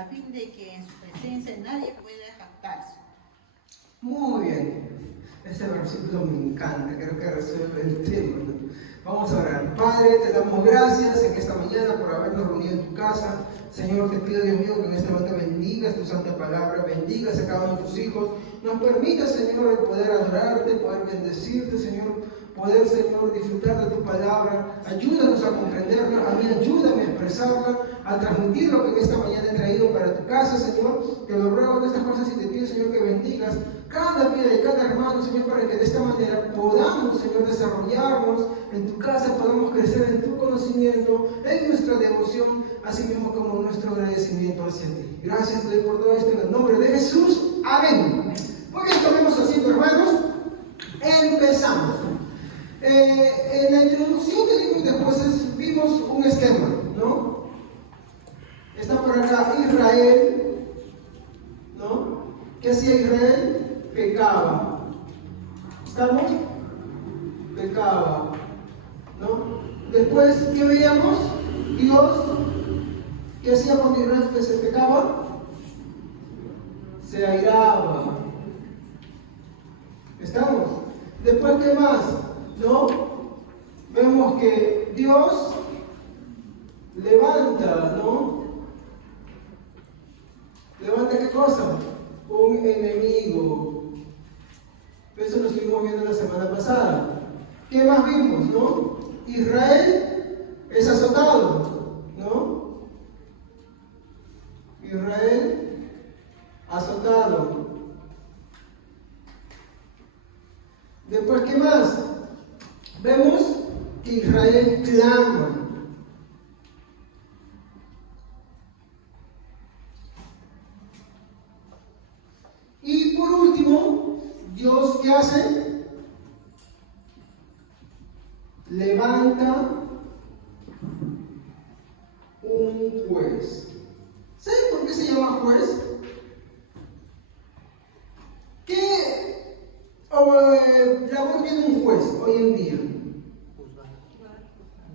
a fin de que en su presencia nadie pueda jactarse. Muy bien. Ese versículo me encanta, creo que resuelve el tema, ¿no? Vamos a orar. Padre, te damos gracias en esta mañana por habernos reunido en tu casa. Señor, te pido, Dios mío, que en este momento bendigas tu santa palabra, bendigas a cada uno de tus hijos. Nos permita, Señor, el poder adorarte, poder bendecirte, Señor, poder, Señor, disfrutar de tu palabra. Ayúdanos a comprenderla, a mí ayúdame a expresarla, a transmitir lo que en esta mañana he traído para tu casa, Señor. Te lo ruego en estas cosas y te pido, Señor, que bendigas cada vida de cada hermano, Señor, para que de esta manera podamos, Señor, desarrollarnos en tu casa, podamos crecer en tu conocimiento, en nuestra devoción, así mismo como nuestro agradecimiento hacia ti. Gracias, te doy por todo esto en el nombre de Jesús. Amén. Muy bien, tomemos asiento, hermanos. Empezamos. En la introducción que dimos de Jueces vimos un esquema, ¿no? Está por acá Israel, ¿no? ¿Qué hacía Israel? Pecaba. ¿Estamos? Pecaba, ¿no? Después, ¿qué veíamos? Dios, ¿qué hacía cuando Israel se pecaba? Se airaba. ¿Estamos? Después, ¿qué más? ¿No? Vemos que Dios levanta, ¿no? ¿Levanta qué cosa? Un enemigo. Eso lo estuvimos viendo la semana pasada. ¿Qué más vimos, no? Israel es azotado, ¿no? Israel azotado. Después, ¿qué más? Vemos que Israel clama. Y por último, Dios, ¿qué hace? Levanta un juez. ¿Saben por qué se llama juez? ¿Qué labor tiene un juez hoy en día?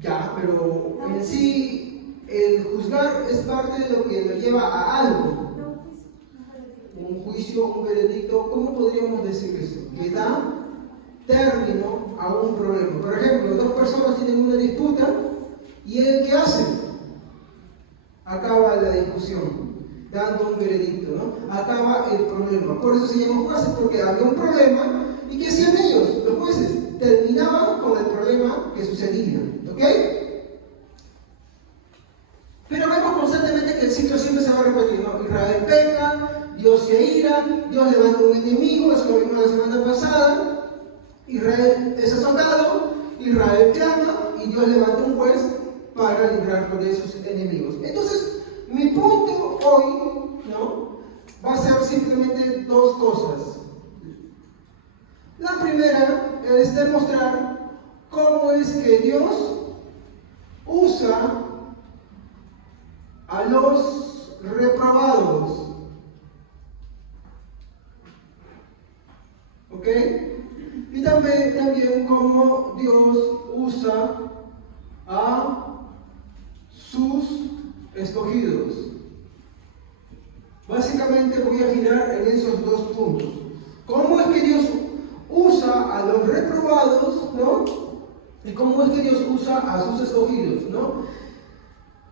Ya, pero en sí, el juzgar es parte de lo que lo lleva a algo. Un juicio, un veredicto, ¿cómo podríamos decir eso? Que da término a un problema. Por ejemplo, dos personas tienen una disputa y ¿qué hace? Acaba la discusión, dando un veredicto, ¿no? Acaba el problema. Por eso se llaman jueces, porque había un problema y ¿qué hacían ellos? Los jueces terminaban con el problema que sucedía, ¿ok? Pero vemos constantemente que el ciclo siempre se va a repetir, ¿no? Israel peca, Dios se ira, Dios levanta un enemigo, eso lo vimos la semana pasada. Israel es azotado, Israel clama y Dios levanta un juez para librarlo de sus enemigos. Entonces, mi punto hoy, ¿no? Va a ser simplemente dos cosas. La primera es demostrar cómo es que Dios usa a los reprobados. ¿Ok? Y también cómo Dios usa a sus escogidos. Básicamente voy a girar en esos dos puntos. ¿Cómo es que Dios usa a los reprobados, ¿no? Y cómo es que Dios usa a sus escogidos, ¿no?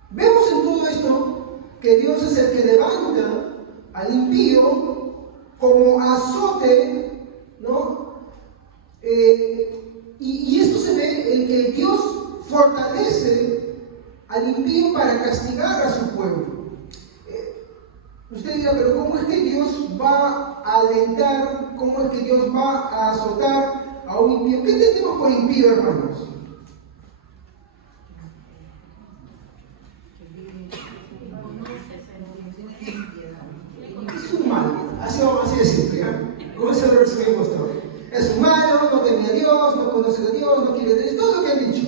Vemos en todo esto que Dios es el que levanta al impío como azote, ¿no? Y esto se ve en que Dios fortalece al impío para castigar a su pueblo. Usted dirá, pero ¿cómo es que Dios va a alentar, cómo es que Dios va a azotar a un impío? ¿Qué entendemos por impío, hermanos? Es un malo, así de simple, ¿eh? Como se lo resumimos todo. Es un malo, no teme a Dios, no conoce a Dios, no quiere a Dios, todo lo que han dicho.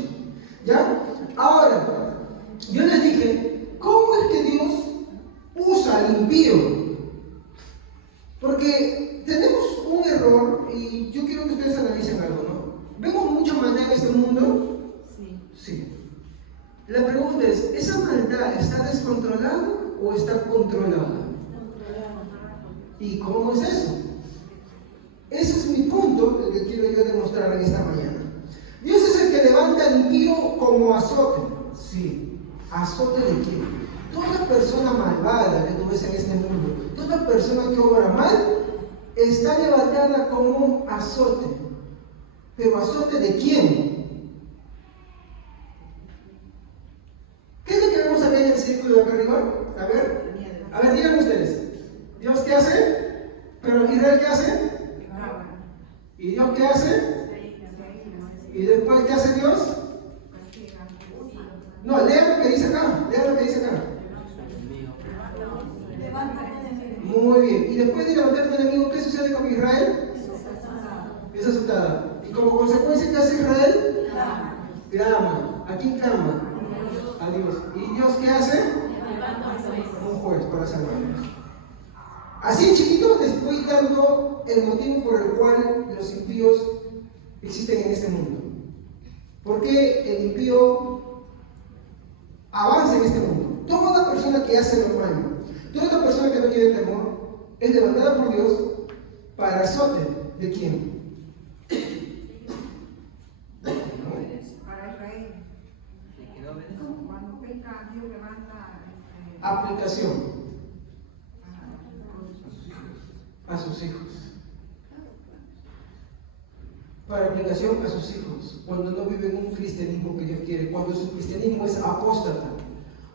¿Ya? Ahora, yo les dije, ¿cómo es que Dios usa al impío? Porque tenemos un error, y yo quiero que ustedes analicen algo, ¿no? ¿Vemos mucha maldad en este mundo? Sí. La pregunta es, ¿esa maldad está descontrolada o está controlada? ¿Y cómo es eso? Ese es mi punto, el que quiero yo demostrar en esta mañana. Dios es el que levanta al impío como azote. Sí, ¿azote de quién? Toda persona malvada que tú ves en este mundo, toda persona que obra mal, está levantada como azote. ¿Pero azote de quién? ¿Qué es lo que vemos acá en el círculo de acá arriba? A ver, díganme ustedes. ¿Dios qué hace? ¿Pero Israel qué hace? ¿Y Dios qué hace? ¿Y después qué hace Dios? No, lean lo que dice acá. Lean lo que dice acá. Muy bien. Y después de levantar tu enemigo, ¿qué sucede con Israel? Es azotada. Y como consecuencia, ¿qué hace Israel? Clama. ¿A quién clama? A Dios. ¿Y Dios qué hace? Un juez para salvarnos. Así en chiquito les voy dando el motivo por el cual los impíos existen en este mundo. ¿Por qué el impío avanza en este mundo? Toda persona que hace lo malo, toda persona que no tiene temor, es levantada por Dios para azote. ¿De quién? Para Israel. Cuando peca, Dios levanta Aplicación a sus hijos. Para aplicación a sus hijos, cuando no viven un cristianismo que Dios quiere, cuando su cristianismo es apóstata,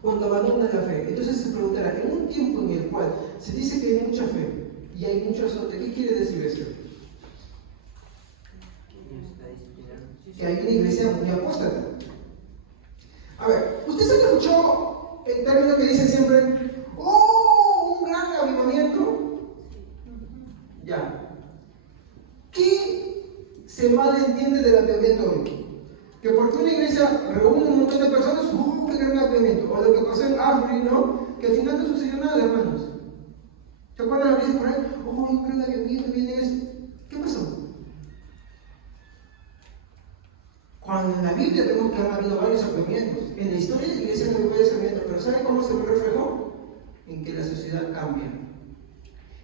cuando abandonan la fe. Entonces se preguntará, en un tiempo en el cual se dice que hay mucha fe y hay mucho azote, ¿qué quiere decir eso? Que hay una iglesia muy apóstata. A ver, ¿usted se escuchó el término que dicen siempre, ¡oh, un gran avivamiento! Ya. ¿Qué se malentiende del avivamiento hoy? Que porque una iglesia reúne un montón de personas, ¡oh, qué gran avivamiento! O lo que pasó en Asbury, ¿no? Que al final no sucedió nada, hermanos. ¿Se acuerdan lo que dicen por ahí? ¡Oh, un gran avivamiento! Viene eso. ¿Qué pasó? Cuando en la Biblia vemos que han habido varios avivamientos. En la historia de la iglesia no hay varios avivamientos, pero ¿saben cómo se reflejó? En que la sociedad cambia.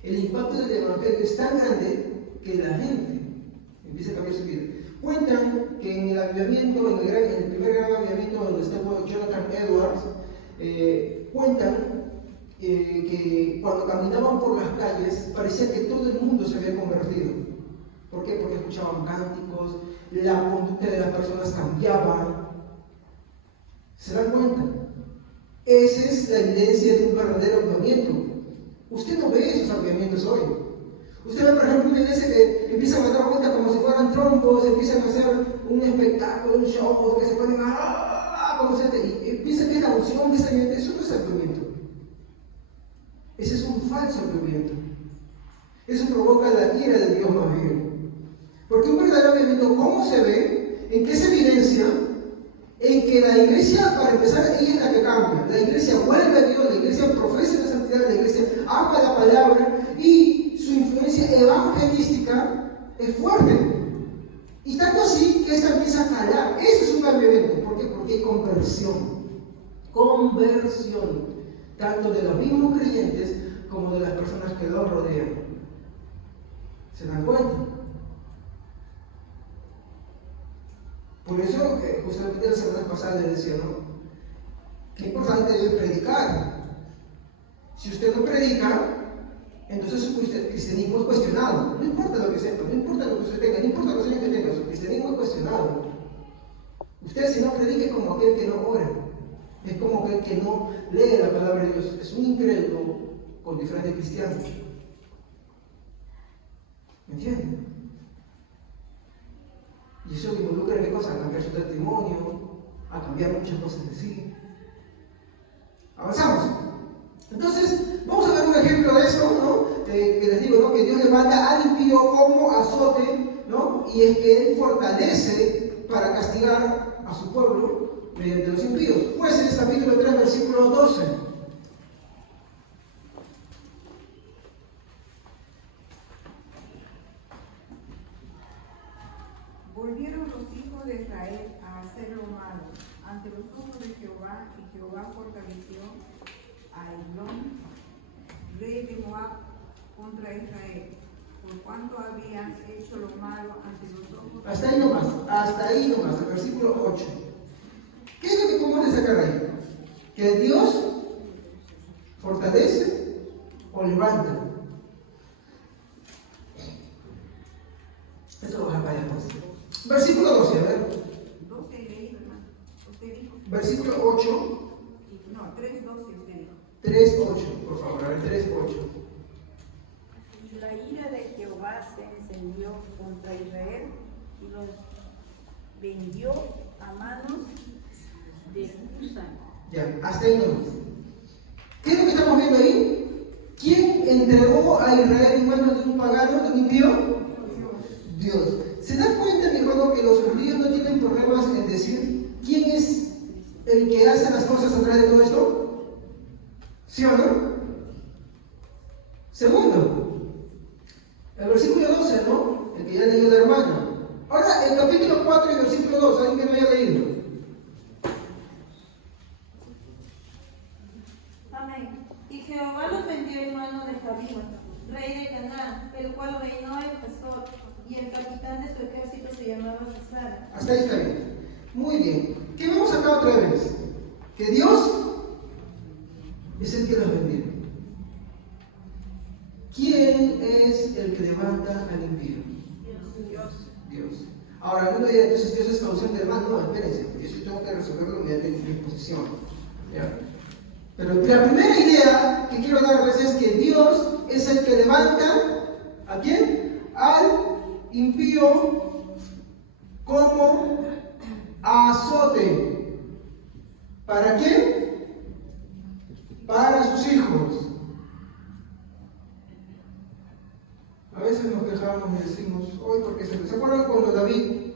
El impacto del evangelio es tan grande que la gente empieza a cambiar su vida. Cuentan que en el avivamiento, en el primer gran avivamiento donde estuvo Jonathan Edwards, cuentan que cuando caminaban por las calles parecía que todo el mundo se había convertido. ¿Por qué? Porque escuchaban cánticos, la conducta de las personas cambiaba. ¿Se dan cuenta? Esa es la evidencia de un verdadero avivamiento. Usted no ve esos avivamientos hoy. Usted ve, por ejemplo, una iglesia que empiezan a dar vueltas como si fueran trompos, empiezan a hacer un espectáculo, un show, que se ponen como y piensa que es la unción de ese avivamiento. Eso no es avivamiento. Ese es un falso avivamiento. Eso provoca la ira de Dios más bien. Porque un verdadero avivamiento, ¿cómo se ve? ¿En qué se evidencia? En que la iglesia, para empezar, ella es la que cambia. La iglesia vuelve a Dios, la iglesia profesa la santidad, la iglesia ama la palabra y su influencia evangelística es fuerte. Y tanto así que esta empieza a calar. Eso es un avivamiento. ¿Por qué? Porque hay conversión. Conversión. Tanto de los mismos creyentes como de las personas que los rodean. ¿Se dan cuenta? Por eso, justamente la semana pasada les decía, ¿no? Qué importante es predicar. Si usted no predica, entonces su cristianismo es cuestionado. No importa lo que sepa, no importa lo que usted tenga, no importa los años que tenga, su cristianismo es cuestionado. Usted, si no predica, es como aquel que no ora, es como aquel que no lee la palabra de Dios, es un incrédulo con diferentes cristianos. ¿Me entienden? Y eso involucra qué cosa, a cambiar su testimonio, a cambiar muchas cosas de sí. Avanzamos. Entonces, vamos a ver un ejemplo de eso, ¿no? Que les digo, ¿no? Que Dios levanta al impío como azote, ¿no? Y es que Él fortalece para castigar a su pueblo mediante los impíos. Jueces, capítulo 3, versículo 12. Volvieron los hijos de Israel a hacer lo malo ante los ojos de Jehová, y Jehová fortaleció a Eglón Jehová contra Israel, por cuanto habían hecho lo malo ante los ojos. Hasta ahí nomás, el versículo 8. ¿Qué es lo que podemos sacar ahí? Que Dios fortalece o levanta. Esto lo baja para allá. Versículo 12, a ver. 12 leí, hermano. Usted dijo. Versículo 8. No, 3:12 usted dijo. 3:8, por favor, a ver, 3:8. Y la ira de Jehová se encendió contra Israel y los vendió a manos de Husán. Ya, hasta ahí nomás. ¿Qué es lo que estamos viendo ahí? ¿Quién entregó a Israel en manos de un pagano, de un impío? Dios. ¿Se dan cuenta, mi hermano, que los judíos no tienen problemas en decir quién es el que hace las cosas a través de todo esto? ¿Sí o no? Segundo, el versículo 12, ¿no? El que ya leyó la hermana. Ahora, el capítulo 4 y el versículo 2, ¿alguien que me haya leído? Amén. Y Jehová los vendió en mano de Jabín, rey de Canaán, el cual reinó en Hazor, y el capitán de su ejército se llamaba Sisara. Hasta ahí está bien. Muy bien. ¿Qué vemos acá otra vez? Que Dios es el que los bendiga. ¿Quién es el que levanta al impío? Dios. Ahora, alguno dirá, entonces Dios es causante del mal. No, espérense, porque eso tengo que resolverlo mediante mi disposición. ¿Ya? Pero la primera idea que quiero darles es que Dios es el que levanta ¿a quién? Al impío como azote. ¿Para quién? Para sus hijos. A veces nos quejamos y decimos, hoy porque ¿se acuerdan cuando David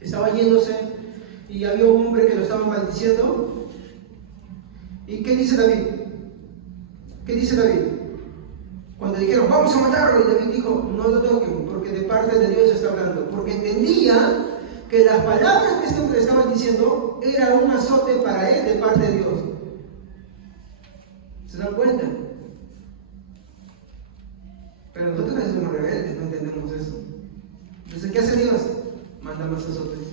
estaba yéndose y había un hombre que lo estaba maldiciendo? ¿Y qué dice David? ¿Qué dice David? Cuando dijeron, vamos a matarlo, y David dijo, no lo toquen, porque de parte de Dios está hablando. Porque entendía que las palabras que este hombre estaba diciendo era un azote para él de parte de Dios. ¿Se dan cuenta? Pero nosotros somos rebeldes, no entendemos eso. Entonces, ¿qué hace Dios? Manda más azotes.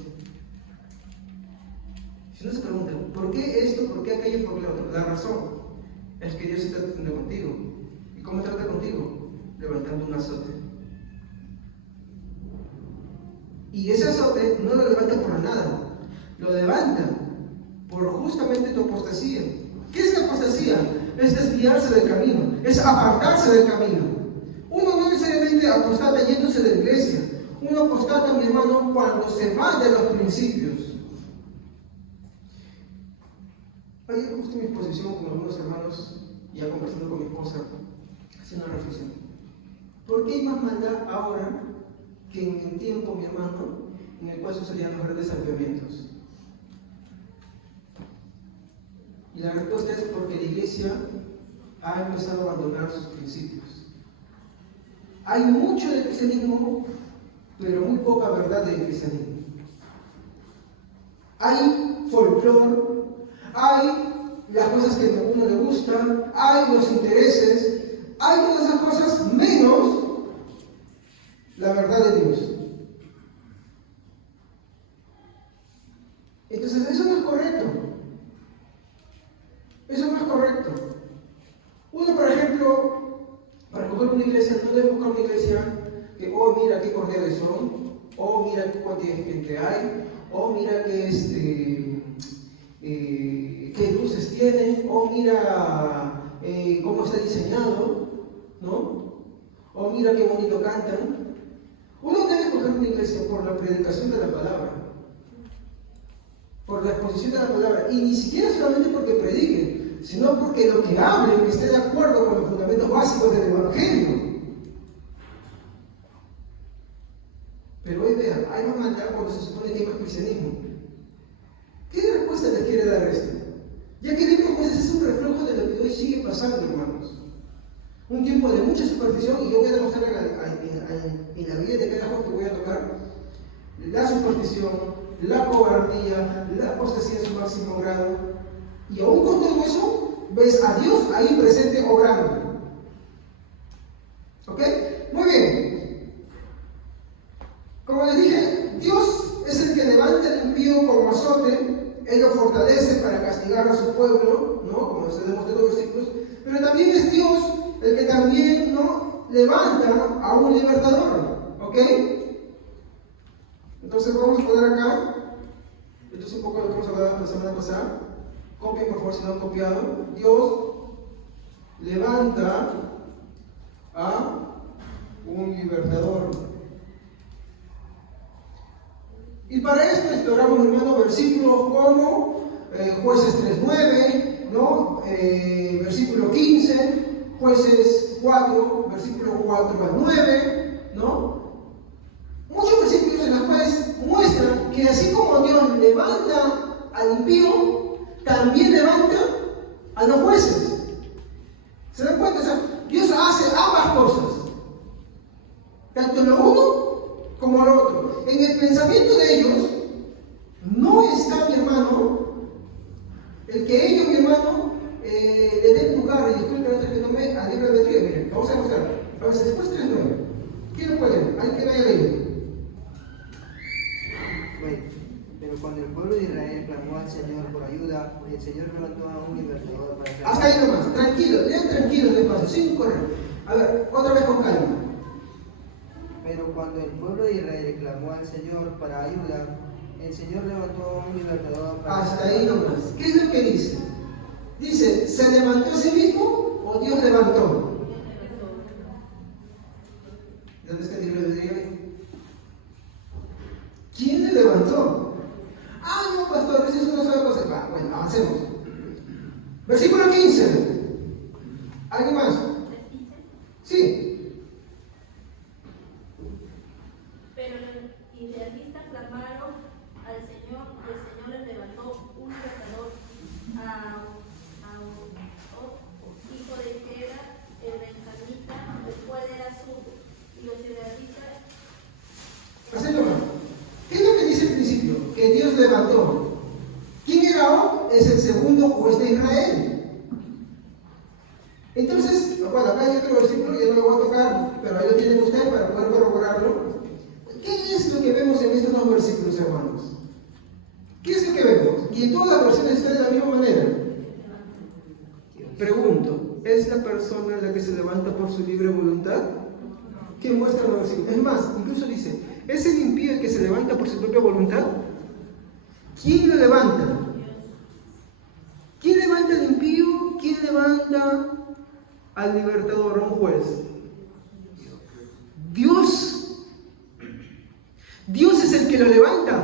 Si uno se pregunta, ¿por qué esto? ¿Por qué aquello? ¿Por qué lo otro? La razón es que Dios está tratando contigo. ¿Y cómo trata contigo? Levantando un azote. Y ese azote no lo levanta por nada, lo levanta por justamente tu apostasía. ¿Qué es la apostasía? Es desviarse del camino, es apartarse del camino. Uno no necesariamente apostata yéndose de la iglesia, uno apostata, mi hermano, cuando se va de los principios. Ayer justo en mi exposición con algunos hermanos, ya conversando con mi esposa, haciendo una reflexión. ¿Por qué hay más maldad ahora que en el tiempo, mi hermano, en el cual sucedían los grandes avivamientos? Y la respuesta es porque la iglesia ha empezado a abandonar sus principios. Hay mucho del cristianismo, pero muy poca verdad del cristianismo. Hay folclore, hay las cosas que a uno le gustan, hay los intereses, hay todas esas cosas menos la verdad de Dios. Entonces, eso no es correcto. Eso no es correcto. Uno, por ejemplo, para escoger una iglesia, no debe buscar una iglesia que, oh, mira qué cordiales son, oh, mira cuánta gente hay, oh, mira qué luces tiene, oh, mira cómo está diseñado, ¿no? Oh, mira qué bonito cantan. Uno debe escoger una iglesia por la predicación de la palabra, por la exposición de la palabra, y ni siquiera solamente porque prediquen, sino porque lo que hablen esté de acuerdo con los fundamentos básicos del Evangelio. Pero hoy vean, hay más maldad cuando se supone que hay más cristianismo. ¿Qué respuesta les quiere dar esto? Ya que vemos, pues, es un reflejo de lo que hoy sigue pasando, hermanos. Un tiempo de mucha superstición, y yo voy a demostrar en la vida de cada juego que voy a tocar, la superstición, la cobardía, la apostasía en su máximo grado. Y aún con todo eso, ves a Dios ahí presente obrando. ¿Ok? Muy bien. Como les dije, Dios es el que levanta el impío como azote, Él lo fortalece para castigar a su pueblo, ¿no? Como se demostró en los versículos, pero también es Dios el que también, ¿no?, levanta a un libertador, ¿ok? Entonces vamos a poner acá, esto es un poco lo que hemos hablado la semana pasada, copien por favor si no han copiado. Dios levanta a un libertador. Y para esto exploramos, hermano, versículos como Jueces 3:9, ¿no? Versículo 15, Jueces 4, versículo 4 al 9, ¿no? Muchos versículos en los cuales muestran que así como Dios levanta al impío, también levanta a los jueces. ¿Se dan cuenta? O sea, Dios hace ambas cosas, tanto lo uno como lo otro. En el pensamiento de ellos no está, mi hermano, el que ellos, mi hermano, le den lugar, y disculpen refiriéndome al libre albedrío. Miren, vamos a mostrar. A ver, después 3:9. ¿Quién lo puede leer? Alguien que no haya leído. Pero cuando el pueblo de Israel clamó al Señor por ayuda, el Señor levantó a un libertador para hacer... Hasta ahí nomás, tranquilo, lean tranquilo, despacio, sin correr. A ver, otra vez con calma. Pero cuando el pueblo de Israel clamó al Señor para ayuda, el Señor levantó a un libertador para... Hasta ahí nomás. ¿Qué es lo que dice? Dice, ¿se levantó a sí mismo o Dios levantó? ¿Dónde está el libro de Dios? ¿Quién le levantó? Ah, no, pastor, esa es una sola cosa. Va, bueno, avancemos. Versículo 15. ¿Alguien más? Sí. Pero los israelitas clamaron al Señor y el Señor les levantó un libertador a hijo de Gera, el benjamita, el cual era zurdo. Y los israelitas... Hacelo más. ¿Qué es lo que dice el principio? Que Dios levantó. ¿Quién era Og? Es el segundo juez de Israel. Entonces, bueno, acá hay otro versículo, yo no lo voy a tocar, pero ahí lo tienen ustedes para poder corroborarlo. ¿Qué es lo que vemos en estos dos versículos, hermanos? ¿Qué es lo que vemos? Y en todas las versiones está de la misma manera. Pregunto, ¿es la persona la que se levanta por su libre voluntad? ¿Qué muestra el versículo? Es más, incluso dice, ¿es el impío el que se levanta por su propia voluntad? ¿Quién lo levanta? ¿Quién levanta al impío? ¿Quién levanta al libertador, a un juez? Dios. Dios es el que lo levanta,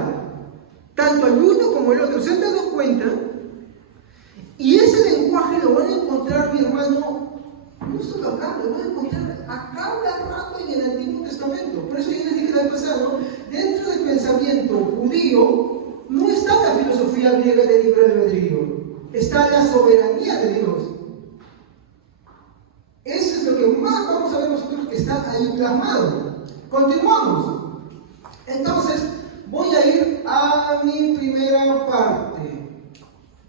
tanto al uno como al otro. ¿Se han dado cuenta? Y ese lenguaje lo van a encontrar, mi hermano, no solo acá, lo van a encontrar a cada rato en el Antiguo Testamento. Por eso yo les dije la vez pasada, ¿no? Dentro del pensamiento judío no está la filosofía griega de libre albedrío, está la soberanía de Dios. Eso es lo que más vamos a ver nosotros que está ahí plasmado. Continuamos. Entonces, voy a ir a mi primera parte.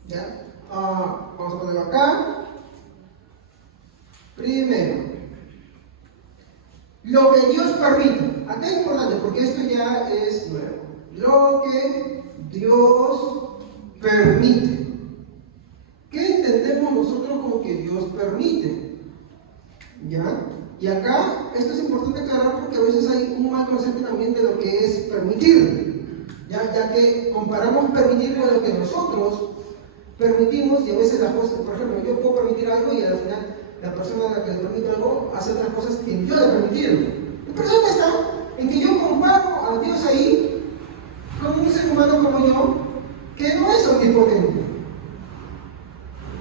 ¿Ya? Vamos a ponerlo acá. Primero, lo que Dios permite. Acá es importante porque esto ya es nuevo. Lo que Dios permite. ¿Qué entendemos nosotros como que Dios permite? ¿Ya? Y acá, esto es importante aclarar porque a veces hay un mal concepto también de lo que es permitir. Ya que comparamos permitir con lo que nosotros permitimos y a veces las cosas, por ejemplo, yo puedo permitir algo y al final la persona a la que le permito algo hace otras cosas que yo le he permitido. El problema está en que yo comparo a Dios ahí con un ser humano como yo que no es omnipotente.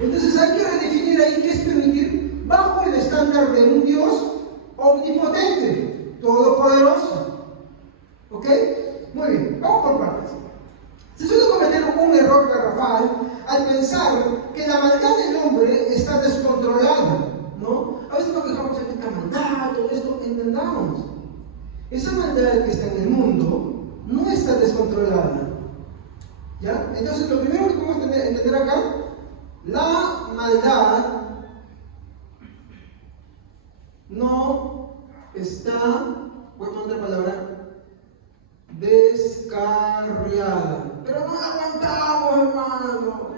Entonces hay que redefinir ahí qué es permitir bajo el estándar de un Dios omnipotente, todopoderoso. ¿Ok? Muy bien, vamos por partes. Se suele cometer un error garrafal al pensar que la maldad del hombre está descontrolada, ¿no? A veces nos quejamos de esta maldad, todo esto, entendamos. Esa maldad que está en el mundo no está descontrolada. ¿Ya? Entonces, lo primero que podemos entender acá, la maldad no está, voy a poner la palabra, descarriada. Pero no la aguantamos, hermano.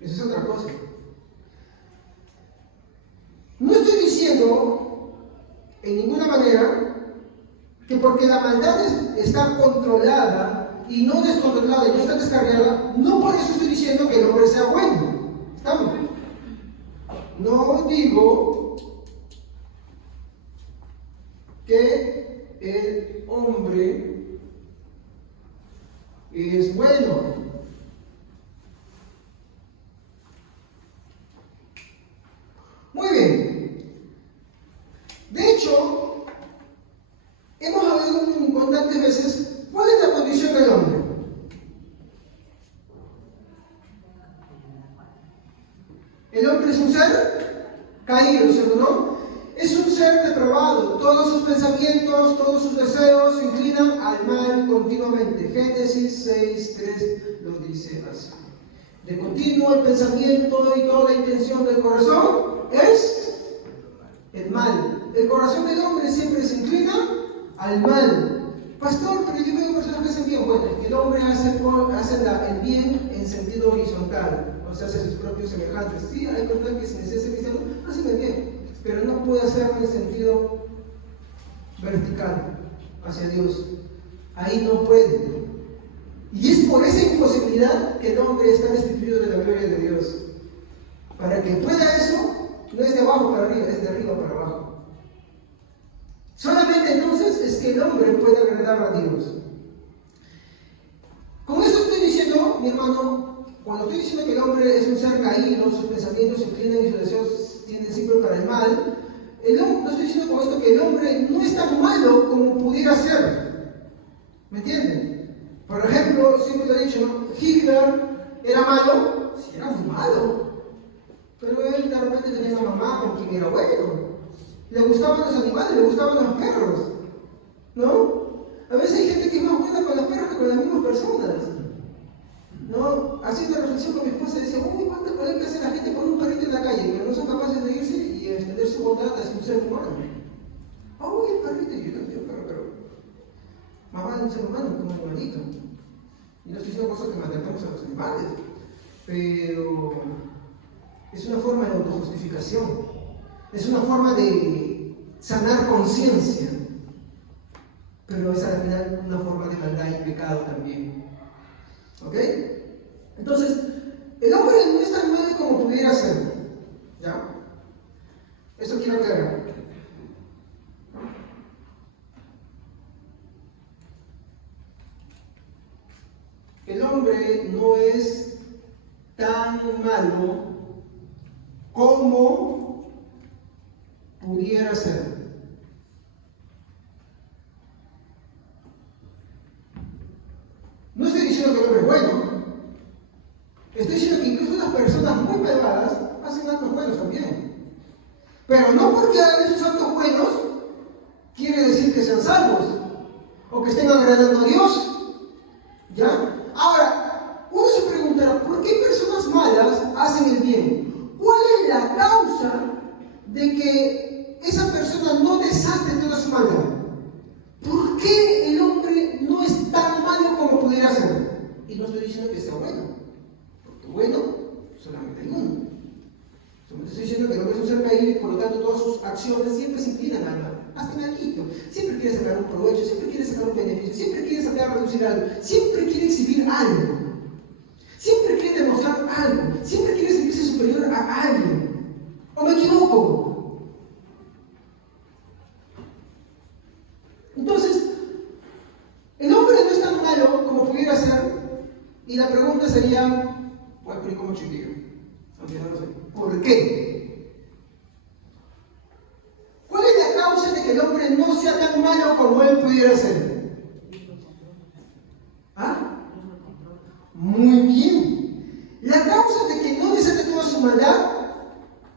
Eso es otra cosa. No estoy diciendo en ninguna manera que porque la maldad está controlada y no descontrolada y no está descarriada, no por eso estoy diciendo que el hombre sea bueno. ¿Estamos? No digo que el hombre es bueno. Muy bien. De hecho, hemos hablado incontantes veces cuál es la condición del hombre. El hombre es un ser caído, ¿cierto no? Es un ser depravado. Todos sus pensamientos, todos sus deseos se inclinan al mal continuamente. Génesis 6:3 lo dice así. De continuo el pensamiento y toda intención del corazón es el mal. El corazón del hombre siempre se inclina al mal. Pastor, pero yo veo personas que hacen bien. Bueno, el hombre hace el bien en sentido horizontal, o sea, hace sus propios semejantes. Sí, hay personas que sin necesidad cristiano hacen el bien, pero no puede hacerlo en sentido vertical, hacia Dios. Ahí no puede. Y es por esa imposibilidad que el hombre está destituido de la gloria de Dios. Para que pueda eso, no es de abajo para arriba, es de arriba para abajo. Solamente entonces es que el hombre puede agradar a Dios. Con eso estoy diciendo, mi hermano, cuando estoy diciendo que el hombre es un ser caído, sus pensamientos se inclinan y sus deseos tienden siempre para el mal, no estoy diciendo con esto que el hombre no es tan malo como pudiera ser. ¿Me entienden? Por ejemplo, siempre lo he dicho, ¿no? Hitler era malo, sí, era muy malo. Pero él de repente tenía una mamá con quien era bueno. Le gustaban los animales, le gustaban los perros. ¿No? A veces hay gente que es más buena con los perros que con las mismas personas. ¿No? Haciendo reflexión con mi esposa, decía, uy, ¿cuánta colecta hace la gente por un perrito en la calle? Que no son capaces de irse y extender su bondad hacia un ser humano. Uy, el perrito, yo no entiendo, pero mamá de un ser humano, como un animalito. Y no estoy diciendo cosas que maltratamos a los animales, pero es una forma de autojustificación, es una forma de sanar conciencia, pero es al final una forma de maldad y pecado también. ¿Ok? Entonces, el hombre no es tan malo como pudiera ser. ¿Ya? Eso quiero aclarar. El hombre no es tan malo como pudiera ser. No estoy diciendo que el hombre es bueno. Estoy diciendo que incluso las personas muy malvadas hacen actos buenos también. Pero no porque hagan esos actos buenos quiere decir que sean salvos o que estén agradando a Dios. ¿Ya? Ahora, uno se preguntará, ¿por qué personas malas hacen el bien? ¿Cuál es la causa de que esa persona no desate toda su maldad? ¿Por qué el hombre no es tan malo como pudiera ser? Y no estoy diciendo que sea bueno, porque bueno, solamente hay uno. Solamente estoy diciendo que el hombre es un ser caído y por lo tanto todas sus acciones siempre se inclinan al mal. Hasta en algo. Siempre quiere sacar un provecho, siempre quiere sacar un beneficio, siempre quiere sacar a reducir algo, siempre quiere exhibir algo, siempre quiere demostrar algo, siempre quiere sentirse superior a alguien. ¿O me equivoco? Entonces, el hombre no es tan malo como pudiera ser, y la pregunta sería, bueno, pero ¿cómo chiquillo? ¿Por qué? ¿Cuál es la causa de que el hombre no sea tan malo como él pudiera ser? ¿Ah? Muy bien. La causa de que no desate toda su maldad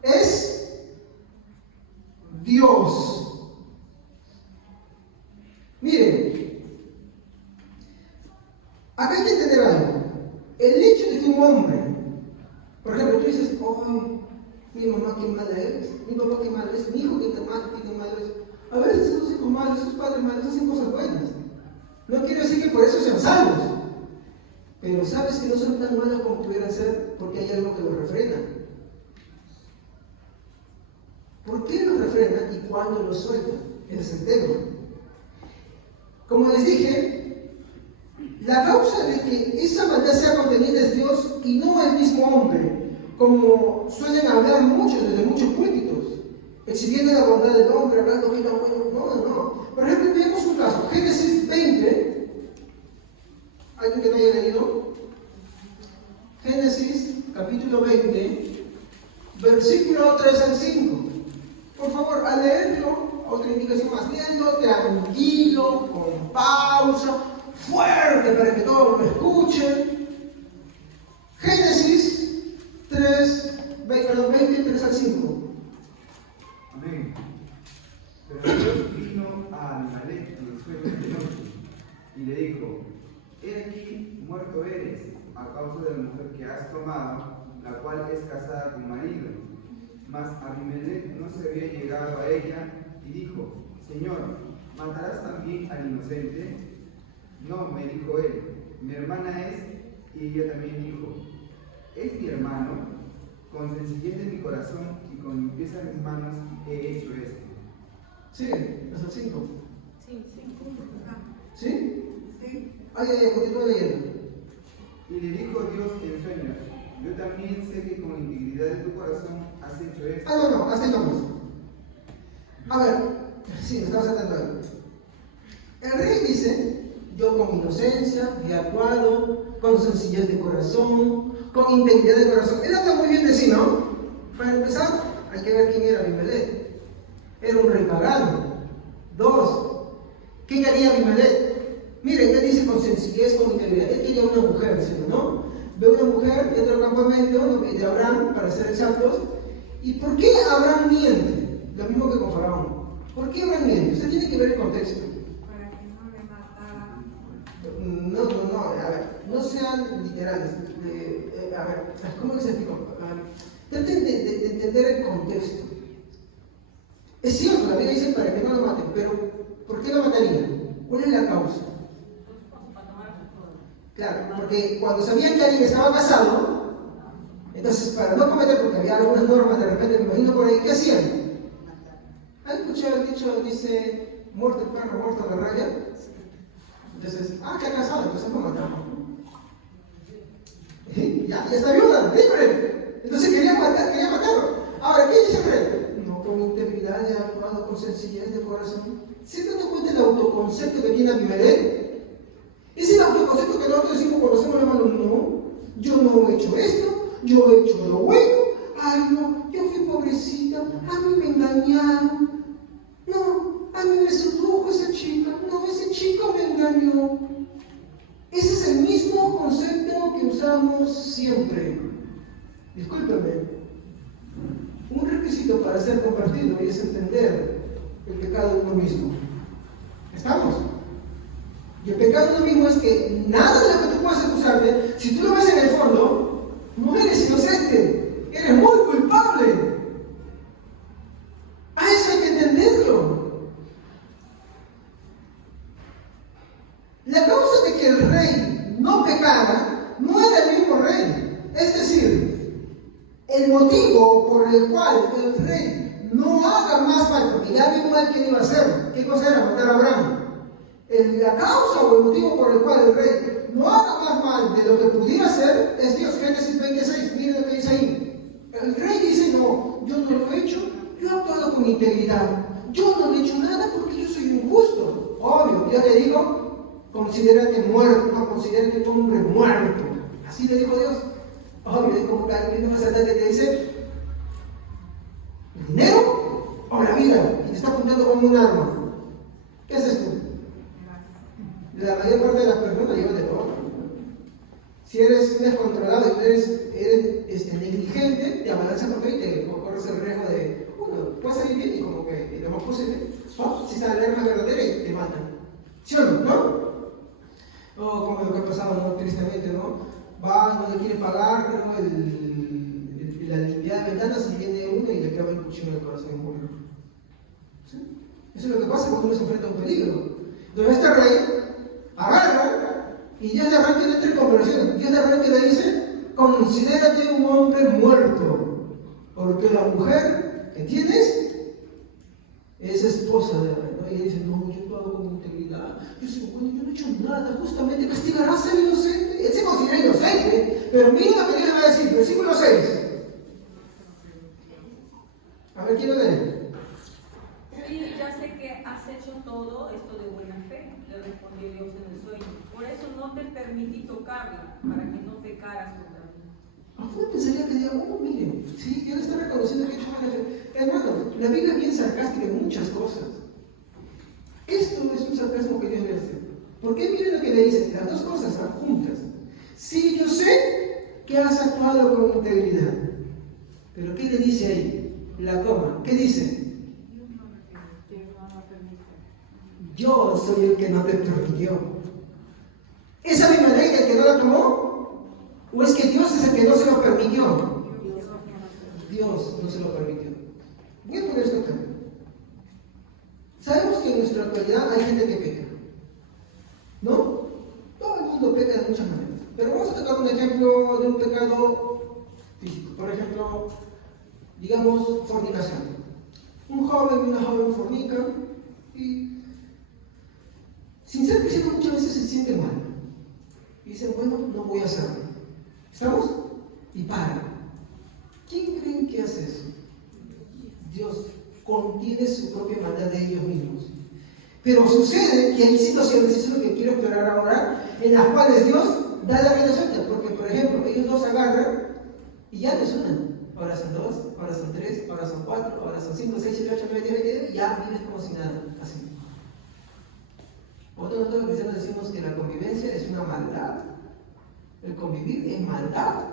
es Dios. Miren, acá hay que entender algo. El hecho de que un hombre, por ejemplo, tú dices, oh, mi mamá qué mala es, mi papá qué malo es, mi hijo qué malo es, A veces esos hijos malos, esos padres malos hacen cosas buenas. No quiero decir que por eso sean salvos, pero sabes que no son tan malos como pudieran ser porque hay algo que los refrena. ¿Por qué los refrena y cuándo los suelta? Ese es el tema. Como les dije, la causa de que esa maldad sea contenida es Dios y no el mismo hombre, como suelen hablar muchos desde muchos púlpitos, exhibiendo la bondad del hombre, hablando que era bueno. No. Por ejemplo, veamos un caso. Génesis 20. ¿Alguien que no haya leído? Génesis, capítulo 20, versículo 3 al 5. Por favor, al leerlo, otra indicación más, léanlo tranquilo, con pausa, fuerte para que todos lo escuchen. Génesis 20, 3 al 5. Amén. Pero Dios vino a Abimelech en sueños de noche y le dijo: he aquí, muerto eres a causa de la mujer que has tomado, la cual es casada con marido. Mas Abimelech no se había llegado a ella y dijo: Señor, ¿matarás también al inocente? No, me dijo él, mi hermana es. Y ella también dijo: es mi hermano, con sencillez de mi corazón y con limpieza de mis manos he hecho esto. Sí, hasta el 5. Sí. ¿Sí? Sí. Continúa leyendo. Y le dijo Dios en sueños: yo también sé que con integridad de tu corazón has hecho esto. No, hasta ahí vamos. A ver, sí, me estaba saltando algo. El rey dice: yo con inocencia he actuado, con sencillez de corazón, con integridad de corazón. Él habla muy bien de sí, ¿no? Para empezar, hay que ver quién era Abimelech. Era un rey pagano. 2. ¿Qué quería Abimelech? Miren, él dice con sencillez, con integridad. Él quería una mujer, ¿no? Ve una mujer de otro campamento, de Abraham, para ser exactos. ¿Y por qué Abraham miente? Lo mismo que con Faraón. ¿Por qué Abraham miente? Usted tiene que ver el contexto. Para que no le mataran. No, a ver, no sean literales. A ver, ¿cómo les explico? Traten de entender el contexto. Es cierto, la Biblia dice para que no lo maten, pero ¿por qué lo matarían? ¿Cuál es la causa? Claro, porque cuando sabían que alguien estaba casado, entonces para no cometer, porque había algunas normas, de repente me imagino por ahí, ¿qué hacían? ¿Han escuchado el dicho, dice, muerto el perro, muerto la raya? Entonces, que ha casado, entonces lo matamos. Ya está viuda, libre. Entonces quería matarlo. Ahora, ¿qué dice el rey? No, con integridad he actuado, con sencillez de corazón. ¿Se dan cuenta del autoconcepto que tiene Abimelech? Es el autoconcepto que nosotros decimos cuando hacemos la mano. No, yo no he hecho esto, yo he hecho lo bueno. Ay, no, yo fui pobrecita, a mí me engañaron. No, a mí me sedujo esa chica. No, ese chico me engañó. Ese es el mismo concepto que usamos siempre. Discúlpeme. Un requisito para ser convertido es entender el pecado de uno mismo. ¿Estamos? Y el pecado de uno mismo es que nada de lo que tú puedas acusarte, si tú lo ves en el fondo, no eres inocente, eres muy culpable. A eso hay que entenderlo. La causa de que el rey no pecara no era el mismo rey. Es decir, el motivo por el cual el rey no haga más mal, porque ya vio mal que iba a hacer. ¿Qué cosa era? Matar a Abraham. La causa o el motivo por el cual el rey no haga más mal de lo que pudiera hacer es Dios. Génesis 26, miren lo que dice ahí. El rey dice: no, yo no lo he hecho, yo he actuado con integridad. Yo no le he hecho nada porque yo soy un justo. Obvio, ya le digo, considérate muerto, no, considérate como hombre muerto. Así le dijo Dios. Obvio, es como que alguien más adelante te dice: ¿el dinero o la vida? Y te está apuntando como un arma. ¿Qué haces tú? La mayor parte de las personas llevan de todo. Si eres descontrolado y eres negligente, te abalanzas por ahí y te corres el riesgo de, puedes salir bien y como que lo más posible, si está la arma verdadera y te matan. ¿Sí o no? O como lo que ha pasado, ¿no? Tristemente, ¿no? Vas, no le quiere pagar, ¿no? La limpieza de ventanas y viene uno y le clava el cuchillo en el corazón y muere. ¿Sí? Eso es lo que pasa cuando uno se enfrenta a un peligro. Entonces este rey agarra y Dios de arranque no entra en conversación. Dios de arranque le dice, considérate un hombre muerto, porque la mujer que tienes es esposa de rey. ¿No? Y ella dice, no, yo lo hago con integridad. Yo digo, bueno, yo no he hecho nada, justamente castigarás a ser inocente. Él se considera inocente, pero mira lo que Dios le va a decir, versículo 6. A ver, ¿quién lo lee? Sí, ya sé que has hecho todo esto de buena fe, le respondió Dios en el sueño. Por eso no te permití tocarla, para que no pecaras contra mí. Uno pensaría que diga, oh, mire, sí, Dios está reconociendo que ha hecho buena fe. Hermano, la Biblia es bien sarcástica en muchas cosas. Esto es un sarcasmo que Dios le hace. ¿Por qué? Miren lo que le dice, las dos cosas están juntas. Sí, yo sé que has actuado con integridad. Pero ¿qué le dice ahí? La toma. ¿Qué dice? Yo soy el que no te permitió. ¿Es Abimelech el que no la tomó? ¿O es que Dios es el que no se lo permitió? Dios no se lo permitió. Voy a poner esto acá. Sabemos que en nuestra actualidad hay gente que peca, ¿no? Todo el mundo peca de muchas maneras. Pero vamos a tocar un ejemplo de un pecado físico. Por ejemplo, digamos, fornicación. Un joven y una joven fornican y, sin ser cristiano, muchas veces se sienten mal. Y dicen, bueno, no voy a hacerlo. ¿Estamos? Y paran. ¿Quién creen que hace eso? Dios contiene su propia maldad de ellos mismos. Pero sucede que hay situaciones, eso es lo que quiero aclarar ahora, en las cuales Dios da la vida suelta. Porque, por ejemplo, ellos dos agarran y ya no suenan. Ahora son 2, ahora son 3, ahora son 4, ahora son 5, 6, 7, 8, 9, 10, 20, y ya vives como si nada. Así. Nosotros los cristianos decimos que la convivencia es una maldad. El convivir es maldad.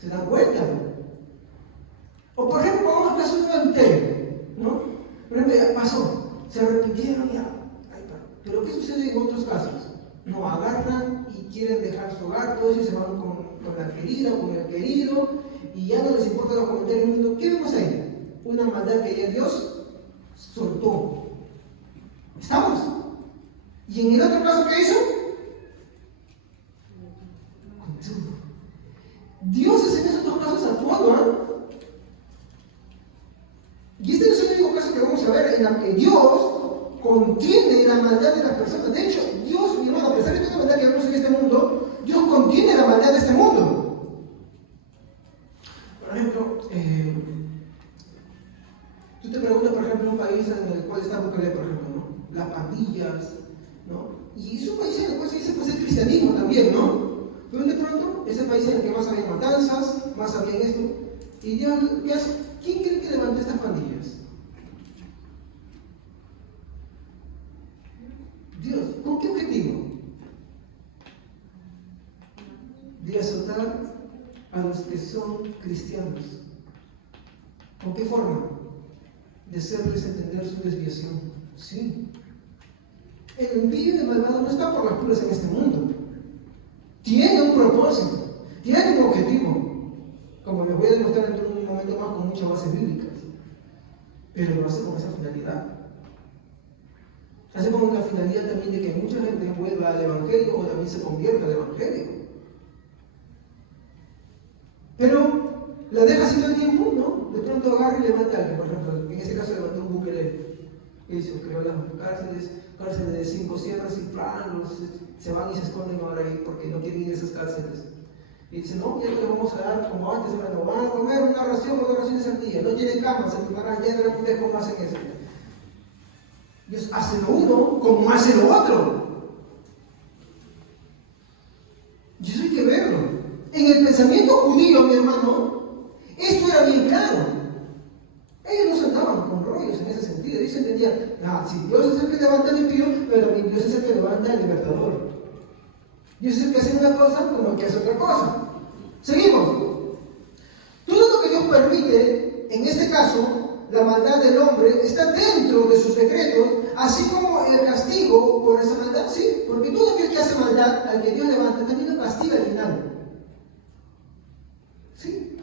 ¿Se dan cuenta? O por ejemplo, vamos a pasar un adulterio, ¿no? Por ejemplo, ya pasó, se arrepintieron ya. Pero ¿qué sucede en otros casos? No, agarran y quieren dejar su hogar, todos ellos se van con la querida, con el querido, y ya no les importa los comentarios del mundo. ¿Qué vemos ahí? Una maldad que ya Dios soltó. ¿Estamos? ¿Y en el otro caso qué hizo? Contuvo. Dios es en esos dos casos actuando, ¿eh? Y este no es el único caso que vamos a ver en el que Dios contiene la maldad de las personas. De hecho, Dios, mi hermano, a pesar de toda la maldad que vemos en este mundo, Dios contiene la maldad de este mundo. Por ejemplo, tú te preguntas, por ejemplo, un país en el cual está Bukele, por ejemplo, ¿no? Las pandillas, ¿no? Y es un país en el cual se dice, pues, el cristianismo también, ¿no? Pero de pronto, es el país en el que más había matanzas, más había esto. Y Dios, ¿qué hace? ¿Quién cree que levantó estas pandillas? Dios. ¿Con qué objetivo? De azotar a los que son cristianos. ¿Con qué forma? De hacerles entender su desviación. Sí. El impío y el malvado no está por las puras en este mundo. Tiene un propósito, tiene un objetivo. Como les voy a demostrar en un momento más con muchas bases bíblicas. Pero lo hace con esa finalidad. Hace con la finalidad también de que mucha gente vuelva al Evangelio o también se convierta al Evangelio. Pero la deja así todo el tiempo, ¿no? De pronto agarra y levanta a alguien, por ejemplo. En este caso levantó un Bukele. Hizo, creó las cárceles de 5 sierras y plan, se van y se esconden ahora ahí porque no quieren ir a esas cárceles. Y dice, no, ya no les vamos a dar como antes, bueno, van a comer una ración o 2 raciones al día, no tienen camas, se preparan ya de la cómo hacen eso. Dios hace lo uno como hace lo otro. Y eso hay que verlo. En el pensamiento judío, mi hermano, esto era bien claro. Ellos no andaban con rollos en ese sentido. Ellos entendían, si Dios es el que levanta al impío, pero también Dios es el que levanta al libertador. Dios es el que hace una cosa como el que hace otra cosa. Seguimos. Todo lo que Dios permite, en este caso, la maldad del hombre, está dentro de sus decretos, así como el castigo por esa maldad, sí, porque todo aquel que hace maldad, al que Dios levanta, también lo castiga al final. ¿Sí?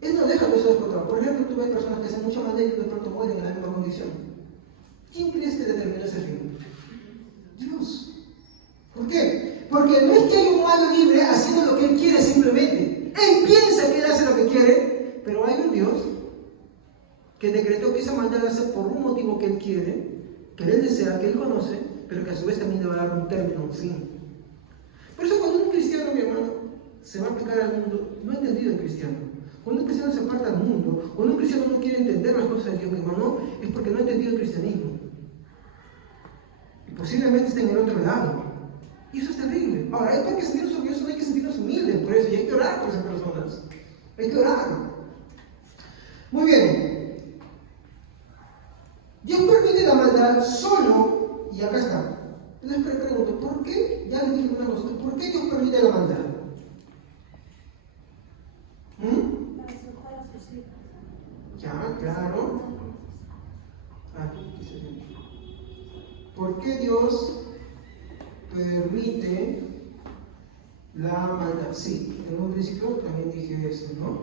Él no deja que eso descontrole. Por ejemplo, tú ves personas que hacen mucha maldad y de pronto mueren en la misma condición. ¿Quién crees que determinó ese fin? Dios. ¿Por qué? Porque no es que hay un humano libre haciendo lo que él quiere simplemente. Él piensa que él hace lo que quiere, pero hay un Dios que decretó que esa maldad la hace por un motivo que él quiere, que él desea, que él conoce, pero que a su vez también le va a dar un término, un fin. Por eso cuando un cristiano, mi hermano, se va a aplicar al mundo, no ha entendido el cristiano. Cuando un cristiano se aparta del mundo, cuando un cristiano no quiere entender las cosas de Dios, mi hermano, es porque no ha entendido el cristianismo. Y posiblemente está en el otro lado. Y eso es terrible. Ahora, hay que sentirnos orgullosos, no hay que sentirnos humildes por eso, y hay que orar por esas personas. Hay que orar. Muy bien. Dios permite la maldad solo, y acá está. Entonces me pregunto, ¿por qué? Ya les dije una cosa, ¿por qué Dios permite la maldad? Para socorrer a sus hijos. Ya, claro. Dice bien. ¿Por qué Dios permite la maldad? Sí, en un principio también dije eso, ¿no?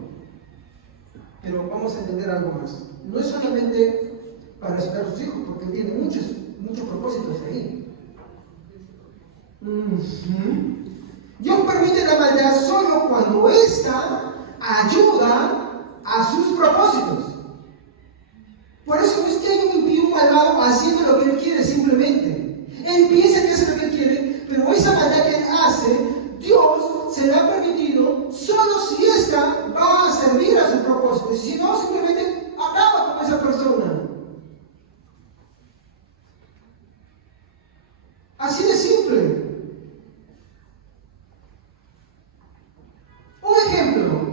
Pero vamos a entender algo más. No es solamente para respetar a sus hijos, porque él tiene muchos propósitos ahí. Dios permite la maldad solo cuando ésta ayuda a sus propósitos. Por eso no es que hay un impío, un malvado haciendo lo que él quiere simplemente. Él piensa que hace lo que él quiere, pero esa maldad que él hace, Dios se la ha permitido solo si ésta va a servir a sus propósitos. Y si no, simplemente acaba con esa persona. Así de simple. Un ejemplo.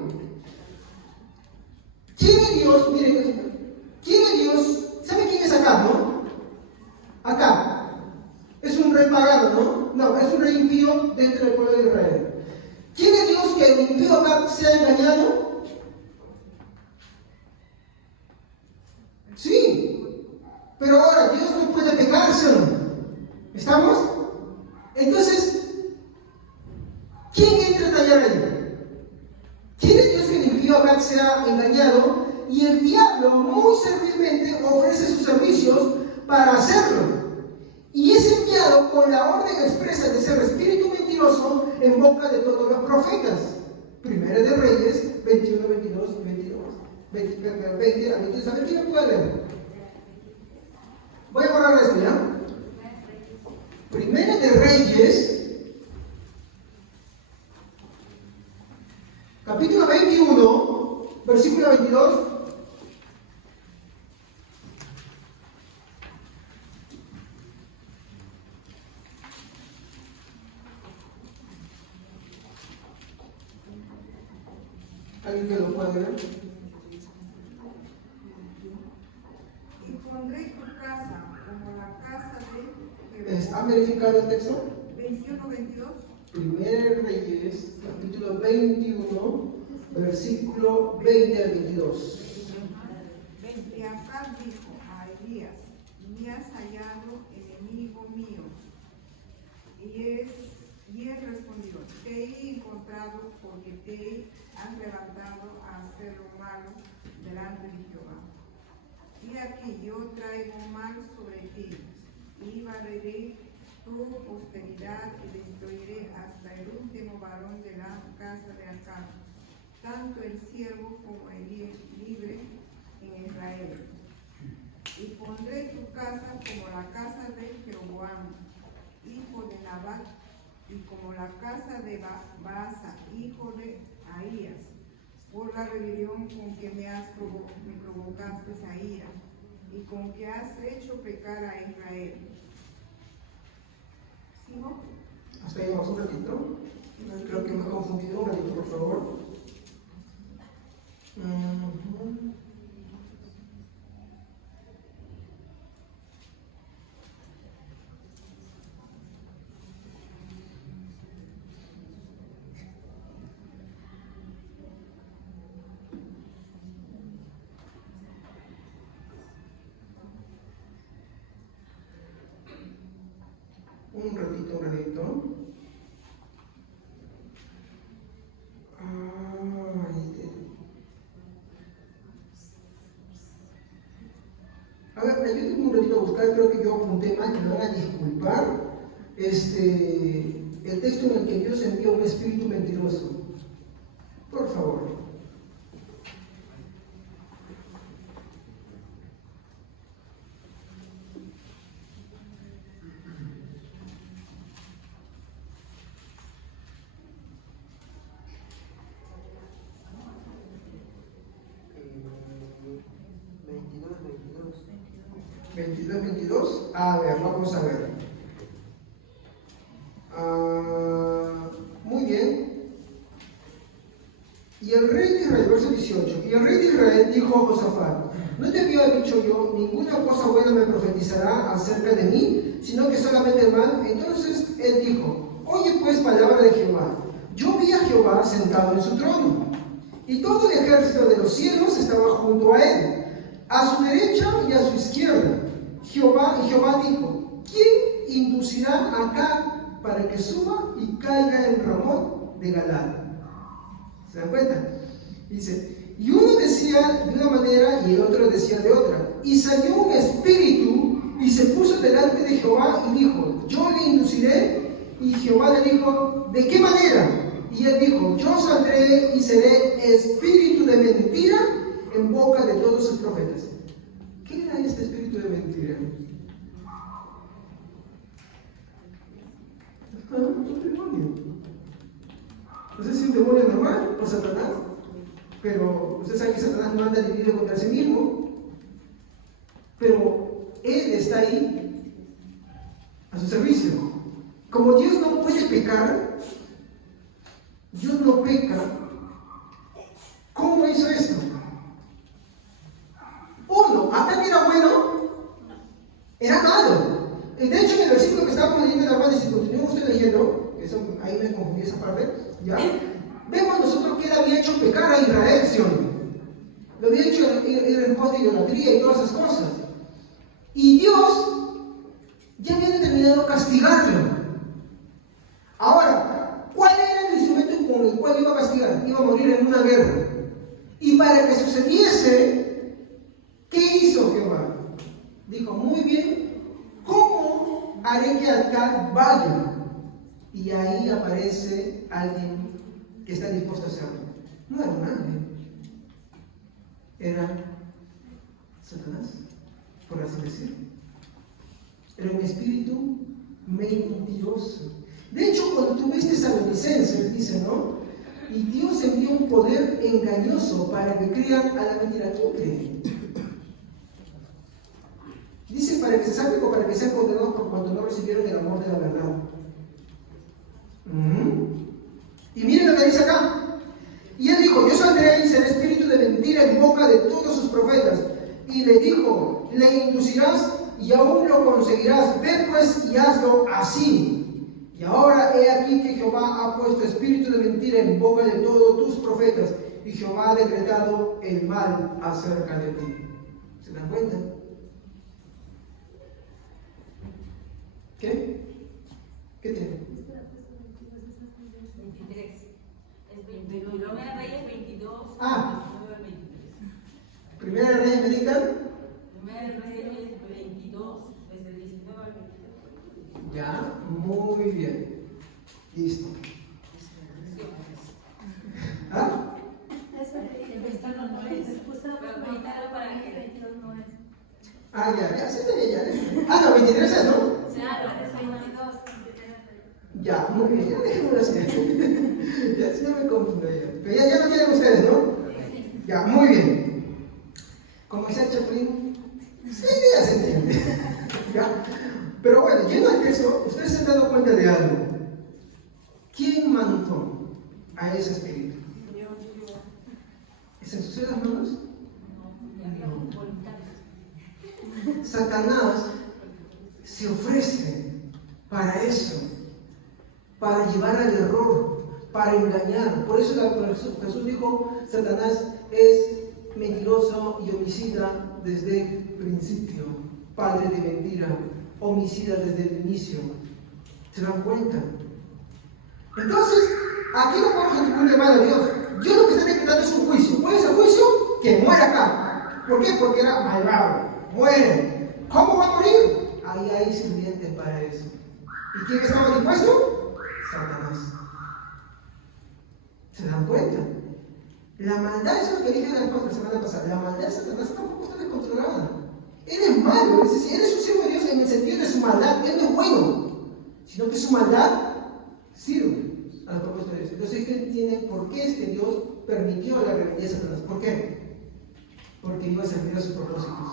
¿Quién es Dios? Miren, ¿quién es Dios? ¿Sabe quién es Acab, no? Acab. Es un rey pagano, ¿no? No, es un rey impío dentro del pueblo de Israel. ¿Quién es Dios que el impío Acab sea engañado? Sí. Pero ahora, Dios no puede pecarse. ¿Estamos? Entonces, ¿quién entra a tallar ahí? ¿Quiere Dios que el impío Acab sea engañado? Y el diablo muy servilmente ofrece sus servicios para hacerlo. Y es enviado con la orden expresa de ser espíritu mentiroso en boca de todos los profetas. Primera de Reyes 21, 22, 22, 20 a 22. A ver, ¿quién lo puede leer? Voy a borrar esto, ¿ya? Primera de Reyes, capítulo 21, versículo 22. ¿Alguien que lo pueda ver? Y pondré tu casa como la casa de ¿Han verificado el texto? 21-22. Primera Reyes, capítulo 21, versículo 20 al 22. Y Acab dijo a Elías: me has hallado enemigo mío. Y él respondió: te he encontrado porque te has levantado a hacer lo malo delante de Jehová. Y aquí yo traigo mal sobre ti, y barreré tu posteridad y destruiré hasta el último varón de la casa de Acab, tanto el siervo como el libre en Israel. Y pondré tu casa como la casa de Jeroboam, hijo de Nabat, y como la casa de Baasa, hijo de Ahías, por la rebelión con que me provocaste a ira, y con que has hecho pecar a Israel. ¿Sigo? Hasta ahí vamos un ratito. Creo que me he confundido un ratito, por favor. Un ratito. A ver, ayúdenme un ratito a buscar, creo que yo apunté mal, que me van a disculpar. El texto en el que Dios envió un espíritu mentiroso. Por favor. ¿22? A ver, vamos a ver. Muy bien. Y el rey de Israel, verso 18. Y el rey de Israel dijo a Josafat: ¿no te había dicho yo, ninguna cosa buena me profetizará acerca de mí, sino que solamente el mal? Entonces él dijo: oye pues palabra de Jehová. Yo vi a Jehová sentado en su trono, y todo el ejército de los cielos estaba junto a él, a su derecha y a su izquierda. Y Jehová dijo: ¿quién inducirá a Acab para que suba y caiga en Ramón de Galad? ¿Se dan cuenta? Dice, y uno decía de una manera y el otro decía de otra. Y salió un espíritu y se puso delante de Jehová y dijo: yo le induciré. Y Jehová le dijo: ¿de qué manera? Y él dijo: yo saldré y seré espíritu de mentira en boca de todos sus profetas. ¿Qué era este espíritu de mentira? Un demonio. No sé si un demonio normal o Satanás, pero usted sabe que Satanás no anda dividido contra sí mismo, pero él está ahí a su servicio. Como Dios no puede pecar, Dios no peca. ¿Cómo hizo esto? Uno, Acab era bueno, era malo. De hecho, en el versículo que estábamos leyendo en la mano, si continuamos usted leyendo, ahí me confundí esa parte, ¿ya? Vemos nosotros que él había hecho pecar a Israel, ¿sí o no? Lo había hecho ir en pos de idolatría y todas esas cosas. Y Dios ya había determinado castigarlo. Ahora, ¿cuál era el instrumento con el cual iba a castigar? Iba a morir en una guerra. Y para que sucediese, ¿qué hizo Jehová? Dijo: muy bien, ¿cómo haré que Acab vaya? Y ahí aparece alguien que está dispuesto a hacerlo. No era un ángel, era Satanás, por así decirlo. Era un espíritu mentiroso. De hecho, cuando tú ves Tesalonicenses, dice, ¿no? Y Dios envió un poder engañoso para que crean a la mentira. ¿Quién cree? Dice: para que se salven o para que sean condenados por cuanto no recibieron el amor de la verdad. Y miren lo que dice acá. Y él dijo: yo saldré y seré espíritu de mentira en boca de todos sus profetas. Y le dijo: le inducirás y aún lo conseguirás. Ve pues y hazlo así. Y ahora he aquí que Jehová ha puesto espíritu de mentira en boca de todos tus profetas, y Jehová ha decretado el mal acerca de ti. ¿Se dan cuenta? ¿Qué? ¿Qué tiene? 23. Es 22. Primera Reyes 22. Ah. 19 al 23. Primera Reyes, ¿me dictan? Primera Reyes 22, desde el 19 al 23. Ya, muy bien. Listo. ¿Ah? El vestano no es. Pero meditarlo para que. 22 no es. Ah, ya, sí, ya. Ah, no, 23 es, ¿no? Claro, Es 22. Ya, muy bien, ya dejémoslo así. Ya me confundo ya. Pero ya lo tienen ustedes, ¿no? Ya, muy bien. Como decía el Chapulín, sí, ya se entiende. ¿Ya? Pero bueno, yendo al texto, ustedes se han dado cuenta de algo. ¿Quién mandó a ese espíritu? ¿Es en sus las manos? No. Satanás se ofrece para eso, para llevar al error, para engañar. Por eso Jesús dijo: Satanás es mentiroso y homicida desde el principio, padre de mentira, homicida desde el inicio. ¿Se dan cuenta? Entonces, aquí no podemos atribuirle mal a Dios. Dios lo que está decretando es un juicio. ¿Cuál es el juicio? Que muera acá. ¿Por qué? Porque era malvado. muere. ¿Cómo va a morir? Ahí hay sirvientes para eso. ¿Y quién estaba dispuesto? Satanás. ¿Se dan cuenta? La maldad, eso es lo que dije la semana pasada, la maldad de Satanás tampoco está descontrolada. Él es malo, es decir, él es un siervo de Dios en el sentido de su maldad, él no es bueno, sino que su maldad sirve a los propósitos de Dios. Entonces usted entiende por qué es que Dios permitió la rebeldía de Satanás. ¿Por qué? Porque iba a servir a sus propósitos.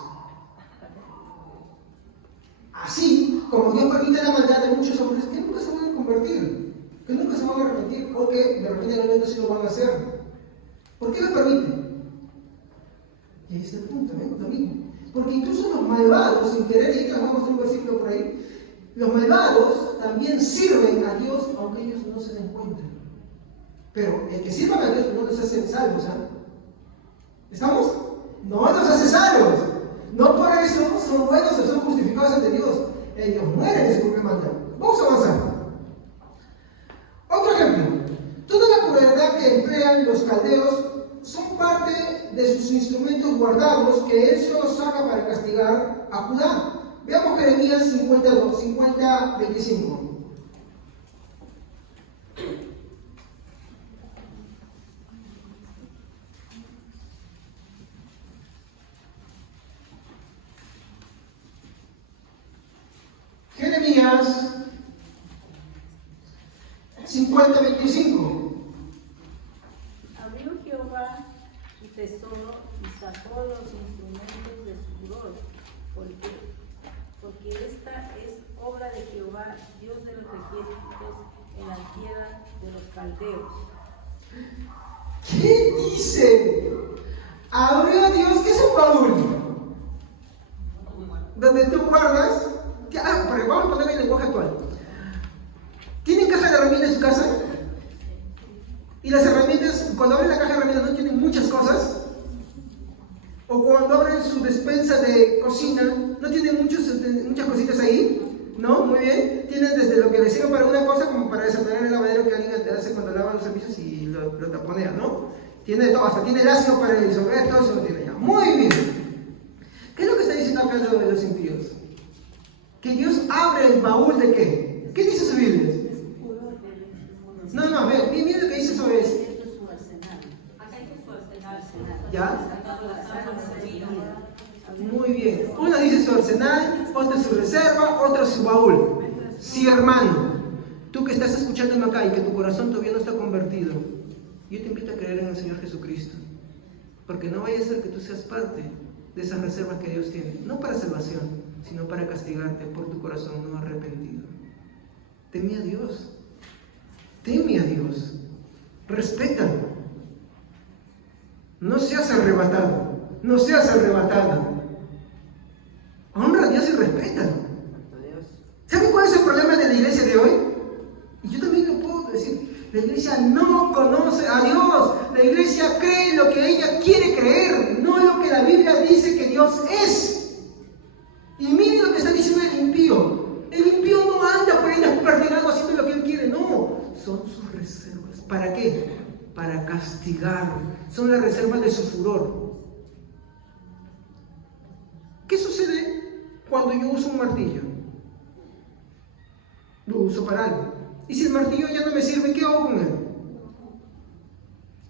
Así como Dios permite la maldad de muchos hombres que nunca se van a convertir, que nunca se van a arrepentir o que de repente en el momento sí lo van a hacer. ¿Por qué lo permite? Y ahí está el punto, ¿ven? Lo mismo. Porque incluso los malvados, sin querer, y ahorita vamos a un versículo por ahí, los malvados también sirven a Dios aunque ellos no se den cuenta. Pero el que sirva a Dios no nos hace salvos, ¿ah? ¿Estamos? No nos hace salvos. No por eso son buenos o son justificados ante Dios. Ellos mueren en su propia maldad. Vamos a avanzar. Otro ejemplo. Toda la crueldad que emplean los caldeos son parte de sus instrumentos guardados que él solo saca para castigar a Judá. Veamos Jeremías 50:25. Jeremías 50:25. Abrió Jehová su tesoro y sacó los instrumentos de su furor, porque esta es obra de Jehová, Dios de los ejércitos, en la tierra de los caldeos. ¿Qué dice? Abrió Dios, ¿qué es un baúl? Donde tú guardas. Pero vamos a ponerlo en lenguaje actual. ¿Tienen caja de herramientas en su casa? Y las herramientas, cuando abren la caja de herramientas, ¿no tienen muchas cosas? O cuando abren su despensa de cocina, ¿no tienen muchas cositas ahí? ¿No? Muy bien. Tienen desde lo que les sirve para una cosa como para desatar el lavadero que alguien hace cuando lava los servicios y lo taponea, ¿no? Tiene de todo, hasta tiene el ácido para disolver, todo eso lo tiene ya. Muy bien. ¿Qué es lo que está diciendo acá de los impíos? Que Dios abre el baúl de ¿qué? ¿Qué dice su Biblia? No, a ver, mira lo que dice sobre eso. ¿Ya? Muy bien. Uno dice su arsenal, otro su reserva, otro su baúl. Sí, hermano, tú que estás escuchándome acá y que tu corazón todavía no está convertido, yo te invito a creer en el Señor Jesucristo. Porque no vaya a ser que tú seas parte de esas reservas que Dios tiene. No para salvación, sino para castigarte por tu corazón no arrepentido. Teme a Dios. Teme a Dios. Respétalo. No seas arrebatado. No seas arrebatada. Honra a Dios y respétalo. ¿Saben cuál es el problema de la iglesia de hoy? Y yo también lo puedo decir. La iglesia no conoce a Dios. La iglesia cree lo que ella quiere creer, no lo que la Biblia dice que Dios es. Y miren lo que está diciendo el impío. El impío no anda por ahí desperdigando haciendo lo que él quiere, no. Son sus reservas. ¿Para qué? Para castigar. Son las reservas de su furor. ¿Qué sucede cuando yo uso un martillo? Lo uso para algo. Y si el martillo ya no me sirve, ¿qué hago con él?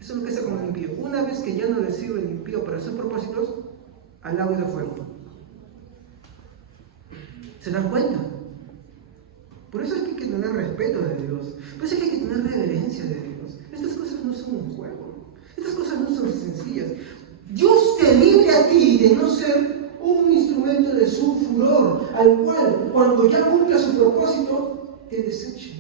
Eso es lo que hace con el impío. Una vez que ya no le sirve el impío para sus propósitos, al lago de fuego. ¿Se dan cuenta? Por eso es que hay que tener respeto de Dios. Por eso es que hay que tener reverencia de Dios. Estas cosas no son un juego. Estas cosas no son sencillas. Dios te libre a ti de no ser un instrumento de su furor, al cual, cuando ya cumpla su propósito, te deseche.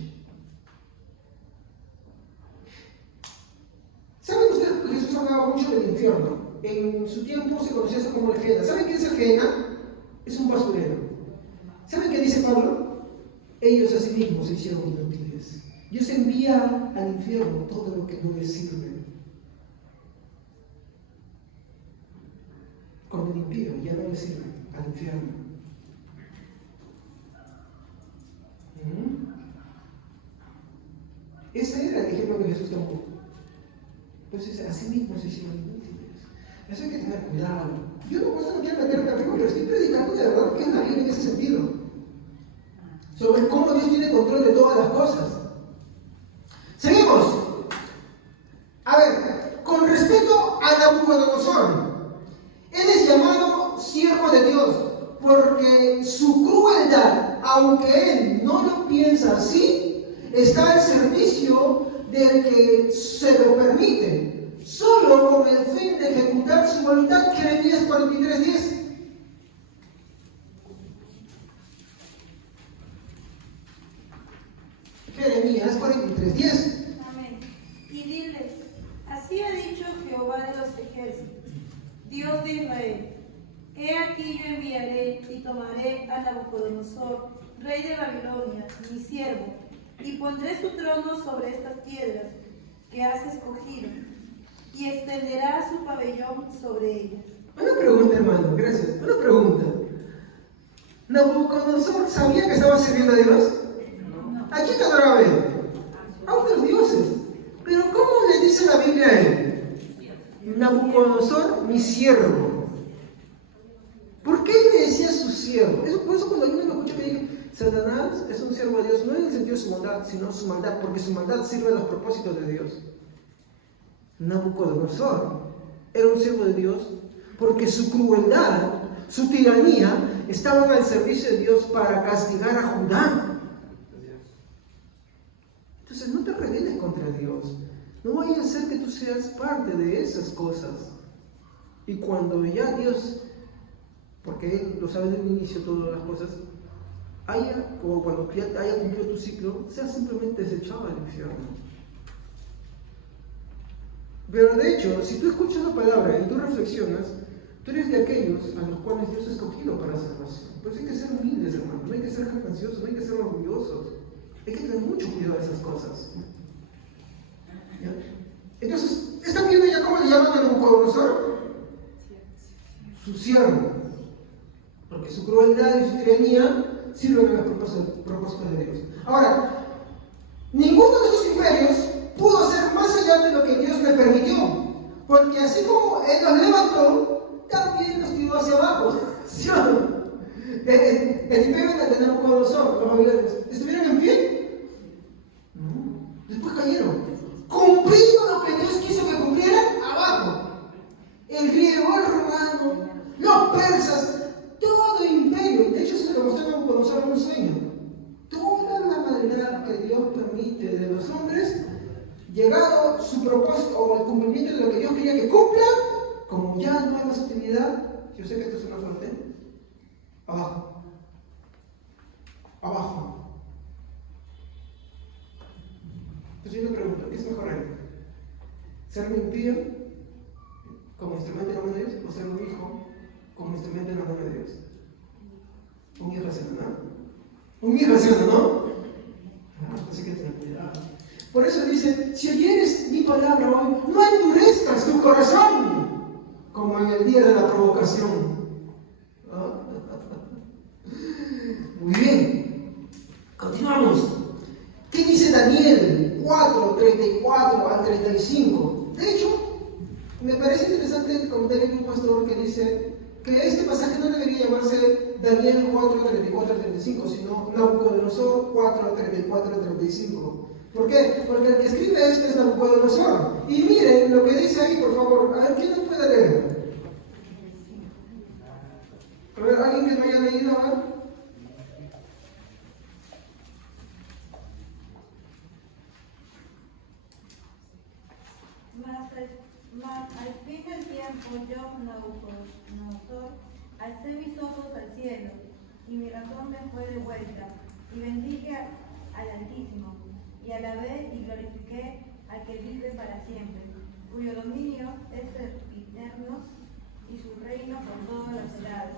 ¿Saben ustedes que Jesús hablaba mucho del infierno? En su tiempo se conocía eso como el Gehenna. ¿Saben qué es el Gehenna? Es un basurero. ¿Saben qué dice Pablo? Ellos a sí mismos se hicieron inútiles. Dios envía al infierno todo lo que no les sirve. Con el impío ya no le sirve al infierno. Ese era el ejemplo que Jesús tomó. Entonces, a sí mismos se hicieron inútiles. Eso hay que tener cuidado. Yo no quiero meterme arriba, pero estoy predicando de verdad que es la Biblia en ese sentido. Sobre cómo Dios tiene control de todas las cosas. Seguimos. A ver, con respecto a Nabucodonosor, él es llamado siervo de Dios porque su crueldad, aunque él no lo piensa así, está al servicio del que se lo permite, solo con el fin de ejecutar su voluntad. Jeremías 43:10. Jeremías 43:10. Amén. Y diles, así ha dicho Jehová de los ejércitos, Dios de Israel: He aquí yo enviaré y tomaré a Nabucodonosor, rey de Babilonia, mi siervo, y pondré su trono sobre estas piedras que has escogido, y extenderá su pabellón sobre ellas. Una pregunta, hermano, gracias. Una pregunta. ¿Nabucodonosor sabía que estaba sirviendo a Dios? ¿A quién adoraba él? A otros dioses. Pero ¿cómo le dice la Biblia a él? Nabucodonosor, mi siervo. ¿Por qué le decía su siervo? Por eso cuando yo me escucho que dije, Satanás es un siervo de Dios, no en el sentido de su bondad, sino su maldad, porque su maldad sirve a los propósitos de Dios. Nabucodonosor era un siervo de Dios porque su crueldad, su tiranía, estaban al servicio de Dios para castigar a Judá. Entonces no te rebeles contra Dios. No vaya a ser que tú seas parte de esas cosas. Y cuando ya Dios, porque Él lo sabe desde el inicio todas las cosas, como cuando ya haya cumplido tu ciclo, seas simplemente desechado al infierno. Pero de hecho, si tú escuchas la palabra y tú reflexionas, tú eres de aquellos a los cuales Dios ha escogido para salvación. Entonces hay que ser humildes, hermano. No hay que ser jactanciosos, no hay que ser orgullosos. Hay que tener mucho cuidado de esas cosas. ¿Ya? Entonces, ¿están viendo ya cómo le llaman a Nabucodonosor? Su siervo. Porque su crueldad y su tiranía sirven a los propósitos de Dios. Ahora, ninguno de esos imperios pudo ser más allá de lo que Dios le permitió. Porque así como Él los levantó, también los tiró hacia abajo. ¿Sí o no? El imperio de Nabucodonosor, los babilonios, ¿estuvieron en pie? No. Después cayeron. Cumpliendo lo que Dios quiso que cumplieran, abajo. El griego, el romano, los persas, todo imperio. De hecho, se lo mostró a Nabucodonosor en un sueño. Toda la maldad que Dios permite de los hombres, llegado su propósito o el cumplimiento de lo que Dios quería que cumplan, como ya no hay más utilidad, yo sé que esto es una fuente, abajo. Abajo. Entonces yo me pregunto, ¿qué es mejor ahí? ¿Ser un impío como instrumento en la mano de Dios o ser un hijo como instrumento en la mano de Dios? Un hijo haciendo, ¿no? Un hijo haciendo, ¿no? Así que tener cuidado. Por eso dice, si oyeres mi palabra hoy, no endurezcas tu corazón, como en el día de la provocación. Muy bien, continuamos. ¿Qué dice Daniel 4, 34 al 35? De hecho, me parece interesante el comentario de un pastor que dice que este pasaje no debería llamarse Daniel 4, 34 al 35, sino Nabucodonosor 4, 34 al 35. ¿Por qué? Porque el que escribe esto es Nabucodonosor. Y miren lo que dice ahí, por favor. A ver, ¿quién nos puede leer? A ver, ¿alguien que no haya leído? A ver. Mas al fin del tiempo yo, Nabucodonosor, alcé mis ojos al cielo, y mi razón me fue devuelta, y bendije al Altísimo, y alabé y glorifiqué al que vive para siempre, cuyo dominio es eterno, y su reino por todas las edades.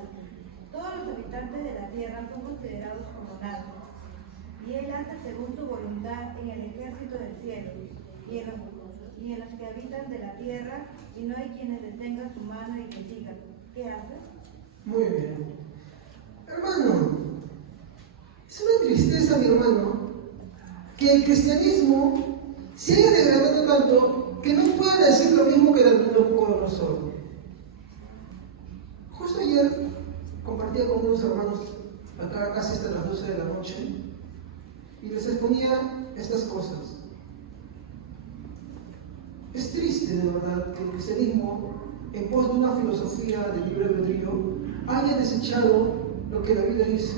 Todos los habitantes de la tierra son considerados como nada, y él hace según su voluntad en el ejército del cielo, y en los que habitan de la tierra, y no hay quienes detengan su mano y les digan, ¿qué haces? Muy bien. Hermano, es una tristeza, mi hermano, que el cristianismo se haya degradado tanto que no pueda decir lo mismo que Nabucodonosor. compartía con unos hermanos acá casi hasta las 12 de la noche y les exponía estas cosas. Es triste, de verdad, que el cristianismo, en pos de una filosofía de libre albedrío, haya desechado lo que la Biblia dice.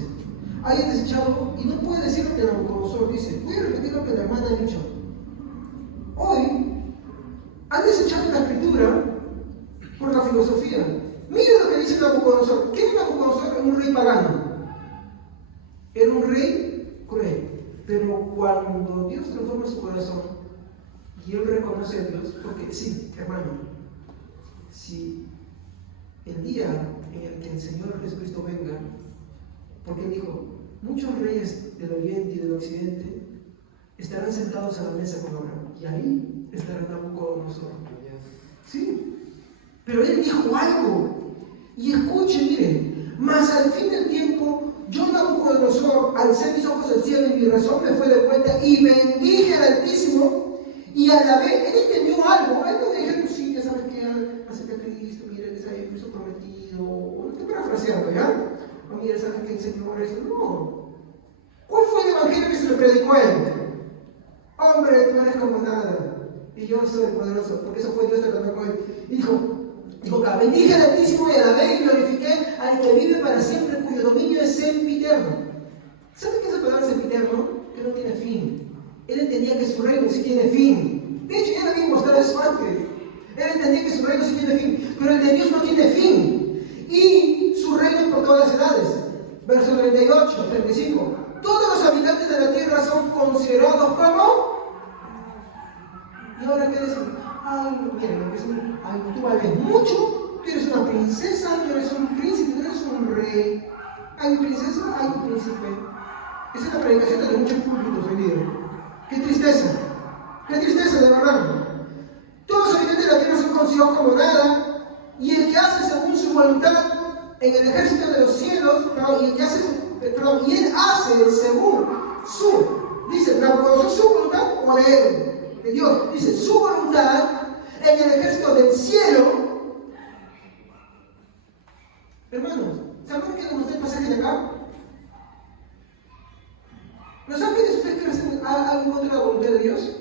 Haya desechado, y no puede decir lo que Nabucodonosor dice. Voy a repetir lo que la hermana ha dicho. Hoy han desechado la escritura por la filosofía. Mira lo que dice Nabucodonosor. ¿Qué es Nabucodonosor? Era un rey pagano. Era un rey cruel. Pero cuando Dios transforma su corazón y él reconoce a Dios, porque sí, hermano, si el día en el que el Señor Jesucristo venga, porque él dijo, muchos reyes del oriente y del occidente estarán sentados a la mesa con Abraham, y ahí estará Nabucodonosor. Sí, pero él dijo algo, y escuche, miren, mas al fin del tiempo, yo Nabucodonosor, alcé mis ojos al cielo y mi razón me fue de vuelta, y bendije al Altísimo, y a la vez, él entendió algo, él no dijo, sí, ya sabes que acerca de Cristo, mira, que es Cristo prometido, no estoy parafraseando, ¿ya? O mira, sabes que el Señor es, no. ¿Cuál fue el evangelio que se le predicó a él? Hombre, tú eres como nada, y yo soy poderoso, porque eso fue Dios que trató con él. Y dijo acá, bendije al Altísimo y alabé y glorifiqué al que vive para siempre, cuyo dominio es sempiterno. ¿Sabe qué es la palabra sempiterno? Que no tiene fin. Él entendía que su reino sí tiene fin. De hecho, ya lo había mostrado en su arte. Él entendía que su reino sí tiene fin, pero el de Dios no tiene fin. Y su reino es por todas las edades. Verso 38, 35. Todos los habitantes de la tierra son considerados como. Y ahora qué decir, ay, miren, ay, tú vales mucho, tú eres una princesa, tú eres un príncipe, tú eres un rey. Ay, princesa, ay, príncipe. Esa es la predicación de muchos públicos hoy día. ¡Qué tristeza, de verdad! Todos los habitantes de la tierra son considerados como nada, y el que hace según su voluntad en el ejército de los cielos, y él hace según su, dice, Nabucodonosor, su voluntad o de Dios, dice, su voluntad en el ejército del cielo. Hermanos, ¿saben por qué nos gusta el pasaje de acá? ¿Los ángeles ustedes creen que hacen algo en contra de la voluntad de Dios?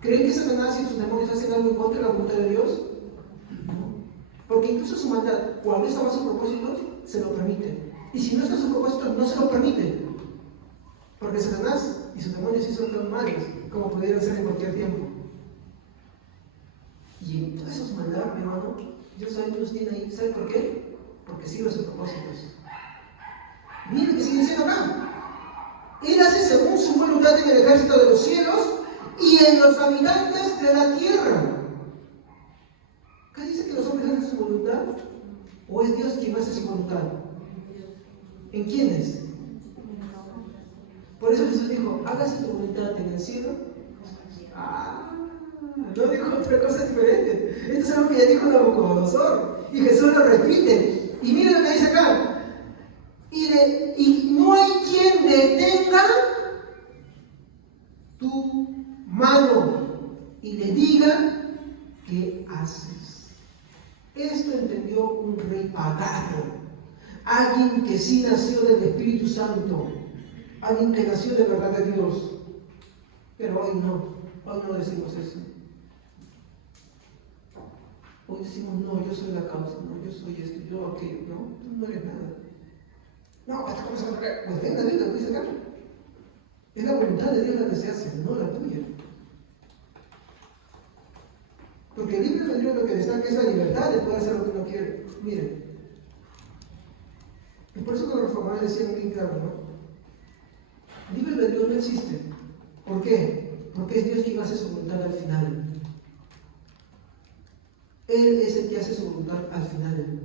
¿Creen que Satanás y sus demonios hacen algo en contra de la voluntad de Dios? Porque incluso su maldad, cuando está bajo sus propósitos, se lo permite. Y si no está en sus propósitos, no se lo permite. Porque Satanás y sus demonios sí son tan malos como pudieran ser en cualquier tiempo. Y en todas esas maldades, mi hermano, Dios sabe que los tiene ahí. ¿Sabe por qué? Porque siguen sus propósitos. Miren lo que sigue diciendo acá. Él hace según su voluntad en el ejército de los cielos y en los habitantes de la tierra. ¿Qué dice que los hombres hacen su voluntad? ¿O es Dios quien hace su voluntad? ¿En quiénes? Por eso Jesús dijo, hágase tu voluntad en el cielo. No dijo otra cosa diferente. Esto es algo que ya dijo Nabucodonosor. Y Jesús lo repite. Y miren lo que dice acá. Y no hay quien detenga tu mano y le diga qué haces. Esto entendió un rey pagano, alguien que sí nació del Espíritu Santo, alguien que nació de verdad de Dios. Pero hoy no decimos eso. Hoy decimos, no, yo soy la causa, no, yo soy esto, yo aquello, no, tú no eres nada. No, esta cosa no es. Pues venga, dice acá. Es la voluntad de Dios la que se hace, no la tuya. Porque el libre albedrío lo que destaca es la libertad de poder hacer lo que uno quiere. Miren. Y por eso que los reformadores decían bien claro, ¿no? El libre albedrío no existe. ¿Por qué? Porque es Dios quien hace su voluntad al final. Él es el que hace su voluntad al final.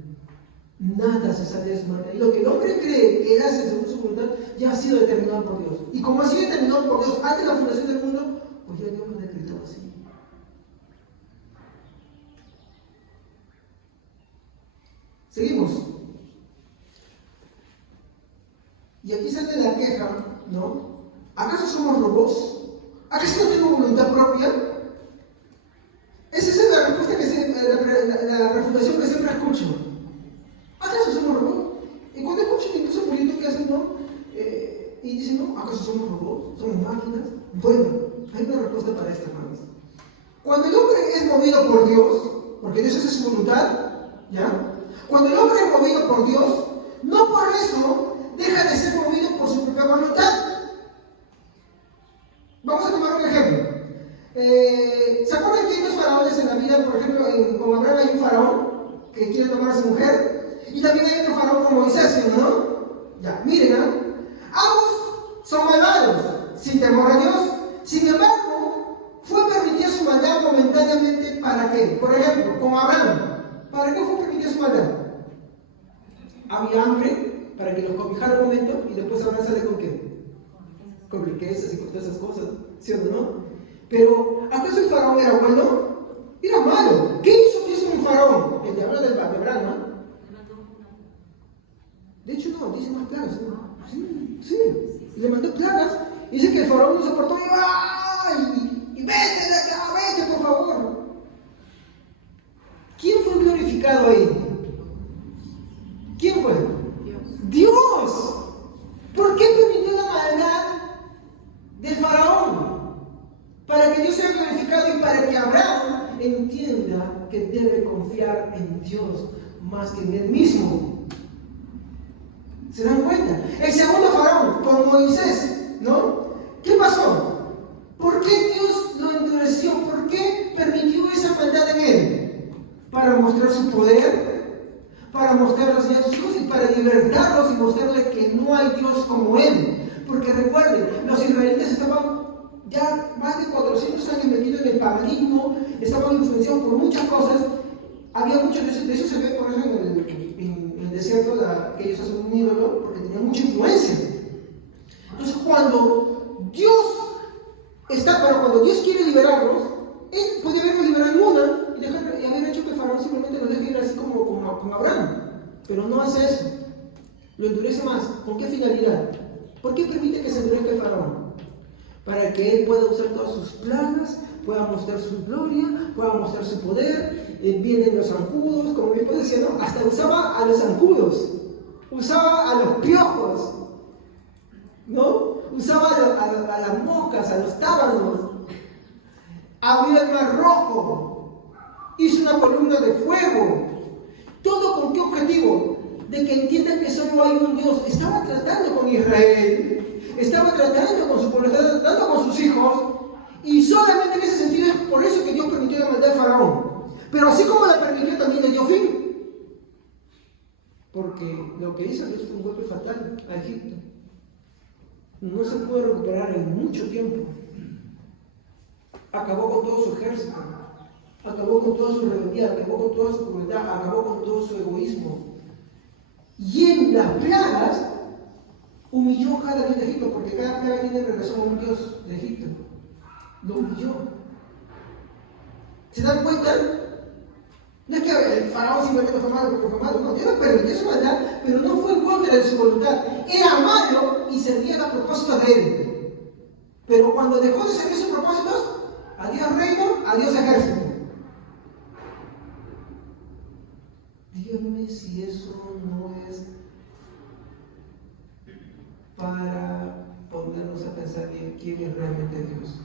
Nada se sale de su mano. Y lo que el hombre cree que él hace según su voluntad ya ha sido determinado por Dios. Y como ha sido determinado por Dios antes de la fundación del mundo, pues ya Dios lo ha decretado así. Seguimos. Y aquí sale la queja, ¿no? ¿Acaso somos robots? ¿Acaso no tenemos voluntad propia? Esa es la respuesta que la refutación que siempre escucho. ¿Acaso somos robots? Y cuando y dicen, no, ¿acaso somos robots? ¿Somos máquinas? Bueno, hay una respuesta para esto, hermanos. Cuando el hombre es movido por Dios, porque Dios es su voluntad, ¿ya? Cuando el hombre es movido por Dios, no por eso deja de ser movido por su propia voluntad. Vamos a tomar un ejemplo. ¿Se acuerdan que hay dos faraones en la vida? Por ejemplo, con Abraham hay un faraón que quiere tomar a su mujer, y también hay otro faraón con Moisés, ¿no? Ya, miren, ambos son malvados, sin temor a Dios. Sin embargo, fue permitida su maldad momentáneamente. ¿Para qué? Por ejemplo, con Abraham, ¿para qué fue permitida su maldad? Había hambre para que los cobijara un momento, y después Abraham sale con qué? Con riquezas y con todas esas cosas, ¿sí o no? Pero, ¿acaso el faraón era bueno? Era malo. ¿Qué hizo Dios con un faraón? El de habla de Abraham, ¿no? De hecho, no, dice más plagas, ¿no? Sí. Le mandó plagas. Dice que el faraón no soportó y vete de acá, vete, por favor. ¿Quién fue glorificado ahí? ¿Quién fue? Dios. ¿Por qué permitió la maldad del faraón? Para que Dios sea glorificado y para que Abraham entienda que debe confiar en Dios más que en él mismo. ¿Se dan cuenta? El segundo faraón, con Moisés, ¿no? ¿Qué pasó? ¿Por qué Dios lo endureció? ¿Por qué permitió esa maldad en él? Para mostrar su poder, para mostrar las ideas de sus hijos y para libertarlos y mostrarle que no hay Dios como él. Porque recuerden, los israelitas estaban ya más de 400 años metidos en el paganismo, estaban influenciados por muchas cosas. Había mucho de eso se ve, por ejemplo, en el desierto, que ellos hacen un ídolo, porque tenían mucha influencia. Entonces, cuando Dios quiere liberarlos, Él puede haberlos liberado en una y haber hecho que el faraón simplemente los deje ir así como con Abraham. Pero no hace eso. Lo endurece más. ¿Con qué finalidad? ¿Por qué permite que se endurezca el faraón? Para que él pueda usar todas sus plagas, pueda mostrar su gloria, pueda mostrar su poder. Vienen los zancudos, como mi padre decía, ¿no? Hasta usaba a los zancudos, usaba a los piojos, ¿no? Usaba a las moscas, a los tábanos. Abrió el mar rojo, hizo una columna de fuego. ¿Todo con qué objetivo? De que entiendan que solo hay un Dios. Estaba tratando con Israel, estaba tratando con su pueblo, estaba tratando con sus hijos, y solamente en ese sentido es por eso que Dios permitió la maldad de Faraón. Pero así como la permitió, también le dio fin. Porque lo que hizo Dios fue un golpe fatal a Egipto. No se puede recuperar en mucho tiempo. Acabó con todo su ejército, acabó con toda su rebeldía, acabó con toda su crueldad, acabó con todo su egoísmo. Y en las plagas humilló a cada dios de Egipto, porque cada plaga tiene relación a un dios de Egipto. Lo humilló. ¿Se dan cuenta? No es que el faraón simplemente fue malo porque fue malo, no, Dios le permitió su maldad, pero no fue en contra de su voluntad. Era malo y servía a propósitos de él. Pero cuando dejó de servir sus propósitos, adiós reino, adiós ejército. Díganme si eso no es para ponernos a pensar en quién es realmente Dios.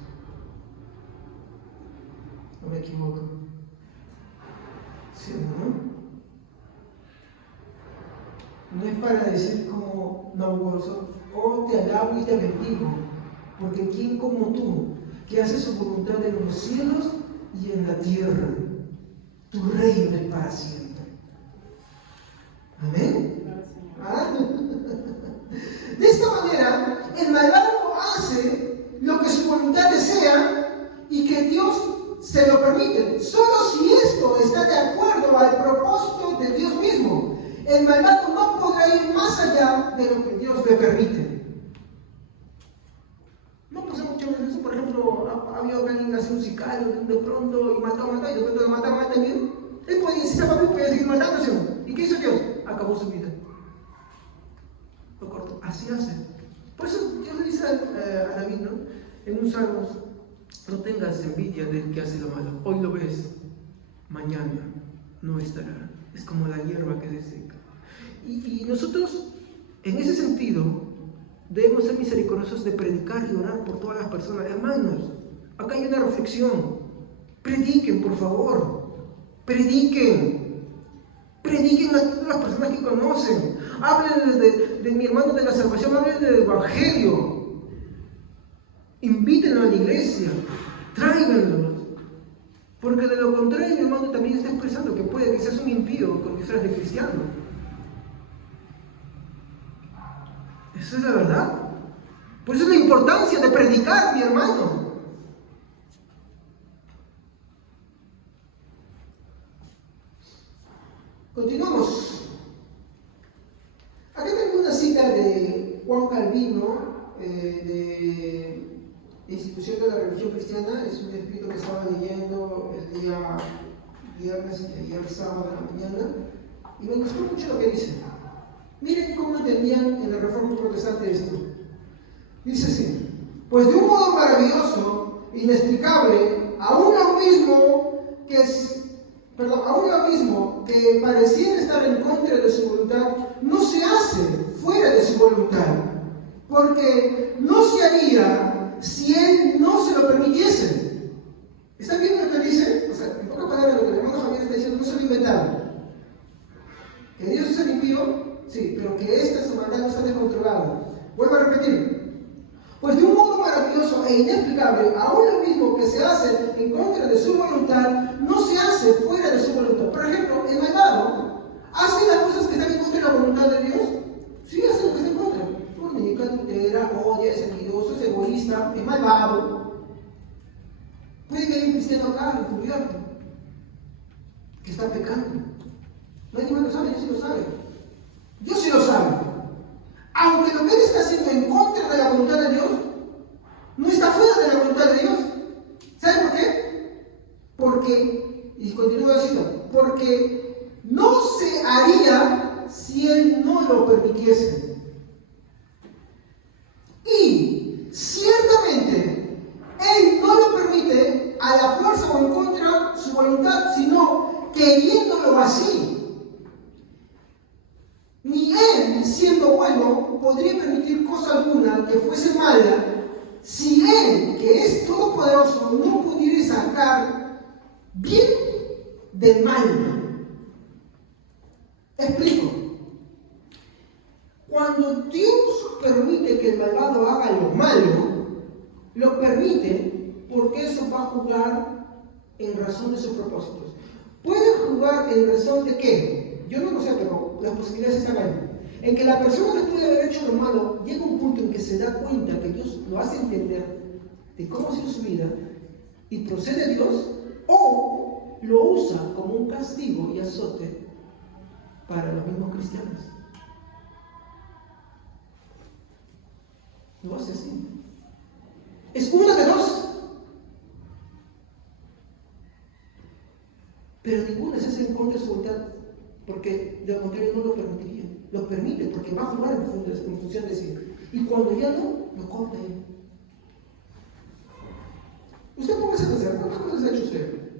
¿No me equivoco? ¿Sí o no? No es para decir como Nabucodonosor, oh, te alabo y te bendigo, porque ¿quién como tú, que hace su voluntad en los cielos y en la tierra? Tu reino es para siempre. ¿Amén? ¿Ah? De esta manera, el malvado hace lo que su voluntad desea y que Dios se lo permite, solo si esto está de acuerdo al propósito de Dios mismo. El malvado no podrá ir más allá de lo que Dios le permite. No pasa muchas veces eso. Por ejemplo, ha habido alguien que hace un sicario de pronto y mató, y de pronto lo mata también. Él podía, si se papi, podía seguir matándose. ¿Y qué hizo Dios? Acabó su vida. Lo cortó. Así hace. Por eso Dios le dice a David, ¿no? En un salmo: no tengas envidia del que hace lo malo. Hoy lo ves, mañana no estará. Es como la hierba que se seca. Y nosotros, en ese sentido, debemos ser misericordiosos de predicar y orar por todas las personas. Hermanos, acá hay una reflexión. Prediquen, por favor. Prediquen. Prediquen a todas las personas que conocen. Hablen de mi hermano de la salvación, hablen del Evangelio. Invítenlo a la iglesia. Tráiganlo. Porque de lo contrario, mi hermano también está expresando que puede que seas un impío con disfraz de cristiano. Esa es la verdad. Por eso es la importancia de predicar, mi hermano. Continuamos. Acá tengo una cita de Juan Calvino, de Institución de la Religión Cristiana. Es un escrito que estaba leyendo el día viernes y ayer sábado de la mañana, y me gustó mucho lo que dice. Miren cómo entendían en la Reforma Protestante esto. Dice así: pues de un modo maravilloso, inexplicable, aún lo mismo que pareciera estar en contra de su voluntad, no se hace fuera de su voluntad, porque no se haría si él no se lo permitiese. ¿Están viendo lo que dice? O sea, en pocas palabras, lo que el hermano Javier está diciendo no se lo inventaron. ¿Que Dios es el impío? Sí, pero que esta maldad no está descontrolada. Vuelvo a repetir. Pues de un modo maravilloso e inexplicable, aún lo mismo que se hace en contra de su voluntad, no se hace fuera de su voluntad. Por ejemplo, el malvado hace las cosas que están en contra de la voluntad de Dios. Sí, hace lo que está en contra. Fornica, adultera, odia, es envidioso, es egoísta, es malvado. Puede que haya un cristiano acá, encubierto, que está pecando. Nadie más lo sabe, Dios sí lo sabe. Dios sí lo sabe. Aunque lo que él está haciendo en contra de la voluntad de Dios, no está fuera de la voluntad de Dios. ¿Saben por qué? Porque, y continúo diciendo, porque no se haría si él no lo permitiese. Y ciertamente, él no lo permite a la fuerza o en contra de su voluntad, sino queriéndolo así. Ni él, siendo bueno, podría permitir cosa alguna que fuese mala, si él, que es todopoderoso, no pudiera sacar bien del mal. Explico. Cuando Dios permite que el malvado haga lo malo, lo permite porque eso va a jugar en razón de sus propósitos. ¿Puede jugar en razón de qué? Yo no lo sé, pero las posibilidades están ahí. En que la persona, después de haber hecho lo malo, llega a un punto en que se da cuenta que Dios lo hace entender de cómo ha sido su vida y procede a Dios, o lo usa como un castigo y azote para los mismos cristianos. Lo hace así. Es una de dos. Pero ninguna se hace en contra de su voluntad, porque de lo contrario no lo permitiría. Lo permite porque va a jugar en función de sí. Y cuando ya no, lo corta él. Usted póngase a pensar, ¿cuántas cosas ha hecho usted?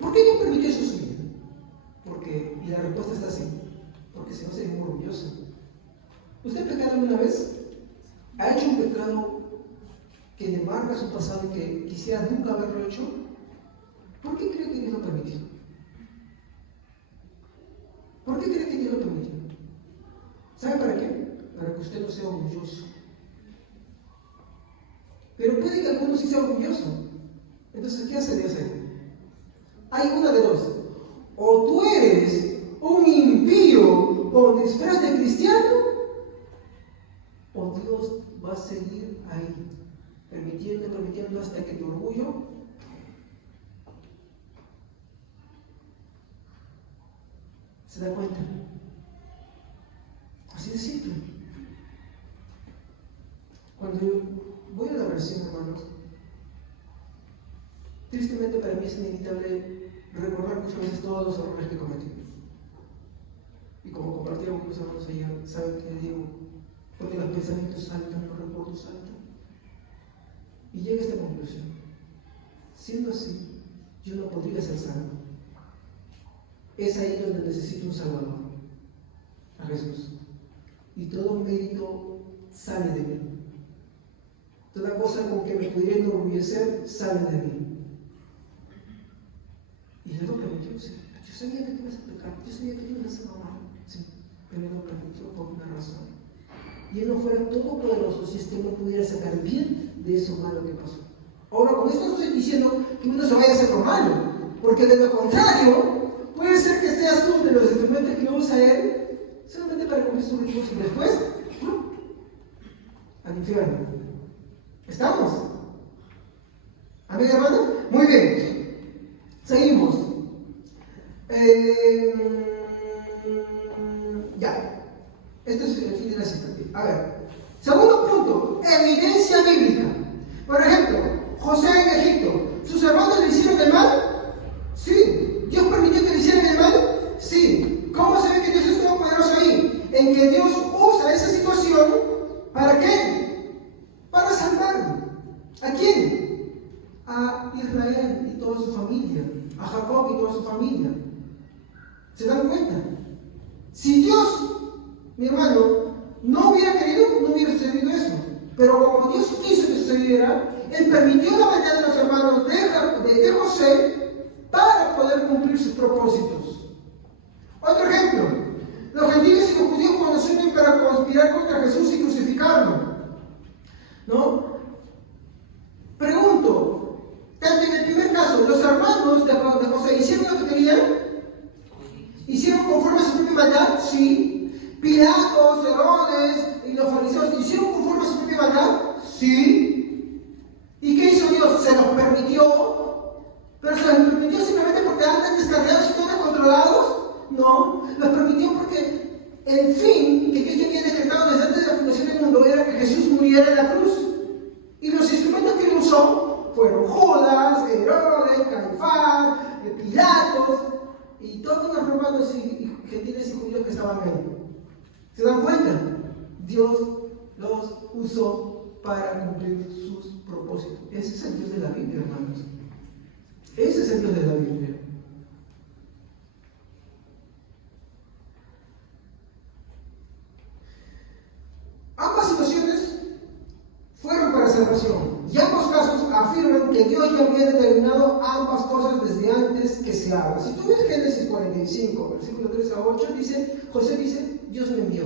¿Por qué Dios permitió eso en su vida? Porque, y la respuesta está así, porque si no sería muy orgulloso. ¿Usted ha pecado alguna vez? ¿Ha hecho un pecado que le marca su pasado y que quisiera nunca haberlo hecho? ¿Por qué cree que Dios lo permitió? ¿Por qué cree que Dios lo permitió? ¿Sabe para qué? Para que usted no sea orgulloso. Pero puede que alguno sí sea orgulloso. Entonces, ¿qué hace Dios ahí? Hay una de dos. O tú eres un impío con disfraz de cristiano, o Dios va a seguir ahí, permitiendo hasta que tu orgullo se da cuenta. Así de simple. Cuando yo voy a la oración, hermanos, tristemente para mí es inevitable recordar muchas veces todos los errores que cometí. Y como compartieron con mis hermanos ayer, saben que digo, porque los pensamientos saltan, los recuerdos saltan. Y llega a esta conclusión. Siendo así, yo no podría ser salvo. Es ahí donde necesito un Salvador, a Jesús. y todo mérito sale de mí. Toda cosa con que me pudiera enorgullecer sale de mí. Y Él lo permitió, sí. Yo sabía que tú ibas a pecar, yo sabía que tú ibas a hacer mal, sí, pero Él lo permitió por una razón. Y Él no fuera todopoderoso si no pudiera sacar bien de eso malo que pasó. Ahora, con esto no estoy diciendo que uno se vaya a hacer lo malo, porque de lo contrario, puede ser que seas tú de los instrumentos que usa Él solamente para cumplir sus objetivos y después al infierno. ¿Estamos? ¿Amén, hermano? Muy bien. Seguimos. Ya. Este es el fin de la cita. A ver. Segundo punto. Evidencia bíblica. Por ejemplo, José en Egipto. ¿Sus hermanos le hicieron el mal? Sí. ¿Dios permitió que le hicieran el mal? Sí. ¿Cómo se ve que Dios es todopoderoso ahí? En que Dios usa esa situación. ¿Para qué? Para salvar. ¿A quién? A Israel y toda su familia. A Jacob y toda su familia. ¿Se dan cuenta? Si Dios, mi hermano, no hubiera querido, no hubiera sucedido eso. Pero como Dios quiso que sucediera, Él permitió la maldad de los hermanos de José para poder cumplir sus propósitos. Otro ejemplo. Los gentiles y los judíos cuando se unen para conspirar contra Jesús y crucificarlo. ¿No? Pregunto, tanto en el primer caso, los hermanos de José hicieron lo que querían, hicieron conforme a su propia maldad, sí. Pilatos, Herodes y los fariseos hicieron conforme a su propia maldad, sí. ¿Y qué hizo Dios? Se los permitió, pero se los permitió simplemente porque andan descarriados y todos controlados. No, los permitió porque el fin que Dios ya había decretado desde antes de la fundación del mundo era que Jesús muriera en la cruz. Y los instrumentos que Él usó fueron Judas, Herodes, Caifás, Pilatos y todos los romanos y gentiles y judíos que estaban ahí. ¿Se dan cuenta? Dios los usó para cumplir sus propósitos. Ese es el Dios de la Biblia, hermanos. Ese es el Dios de la Biblia. Ambas situaciones fueron para salvación. Y ambos casos afirman que Dios ya había determinado ambas cosas desde antes que se haga. Si tú ves Génesis 45, versículo 3 a 8, José dice, Dios me envió.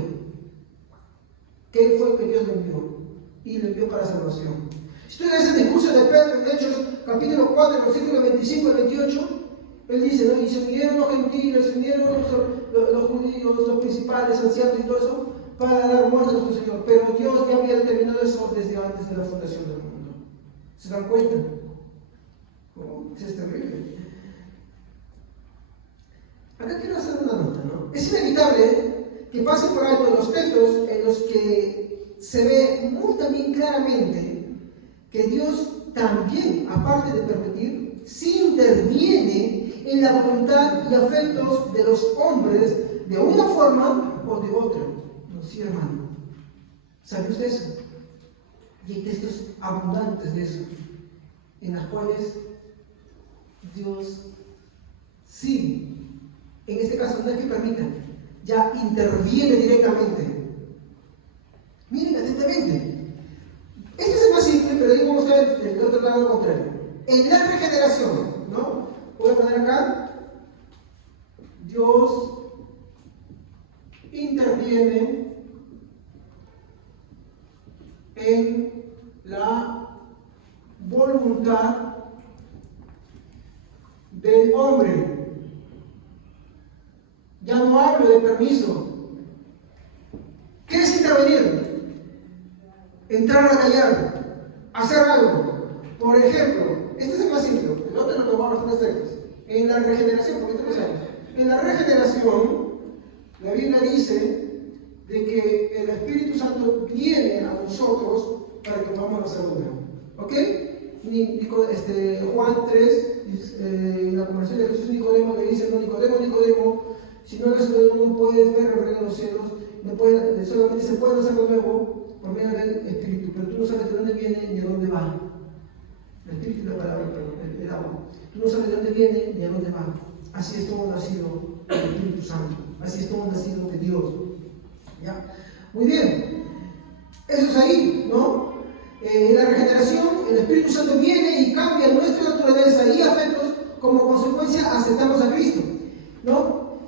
¿Qué fue que Dios le envió? Y le envió para salvación. Si tú ves el discurso de Pedro en Hechos, capítulo 4, versículo 25 al 28, él dice, ¿no? Y se unieron los gentiles, se unieron los judíos, los principales, ancianos y todo eso, para dar muerte a su Señor. Pero Dios ya había determinado eso desde antes de la fundación del mundo. ¿Se dan cuenta? Oh, es terrible. Acá quiero hacer una nota, ¿no? Es inevitable que pase por alto los textos en los que se ve muy también claramente que Dios también, aparte de permitir, sí interviene en la voluntad y afectos de los hombres de una forma o de otra. ¿No? Sí, hermano. ¿Sabe usted eso? Y hay textos abundantes de eso, en las cuales Dios sí, en este caso no es que permita, ya interviene directamente. Miren atentamente. Este es el más simple, pero ahí vamos a ver el otro lado contrario. En la regeneración, ¿no? Voy a poner acá, Dios interviene en la voluntad del hombre. Ya no hablo de permiso. ¿Qué es intervenir? Entrar a callar, hacer algo. Por ejemplo, este es el más simple, el otro lo tomamos los tres textos. En la regeneración, ¿por qué te sabes? En la regeneración, la Biblia dice de que el Espíritu Santo viene a nosotros para que podamos hacer una. ¿Ok? Juan 3, en la conversación de Jesús y Nicodemo, le dice, no, Nicodemo, si no eres nuevo, no puedes ver el reino de los cielos, solamente se puede hacer de nuevo por medio del Espíritu, pero tú no sabes de dónde viene ni a dónde va. El Espíritu es la palabra, perdón, el agua. Tú no sabes de dónde viene ni a dónde va. Así es todo nacido del Espíritu Santo. Así es todo nacido de Dios. ¿Ya? Muy bien, eso es ahí, ¿no? La regeneración, el Espíritu Santo viene y cambia nuestra naturaleza y afectos, como consecuencia aceptamos a Cristo, ¿no?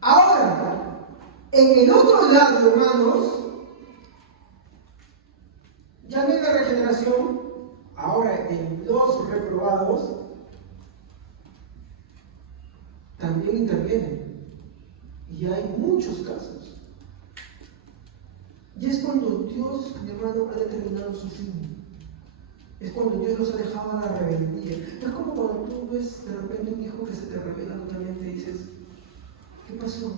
Ahora, en el otro lado, hermanos, ya no hay la regeneración, ahora en los reprobados también intervienen. Y hay muchos casos. Y es cuando Dios, mi hermano, ha determinado su fin. Es cuando Dios los ha dejado a la rebeldía. Es como cuando tú ves de repente un hijo que se te revela totalmente y dices, ¿qué pasó?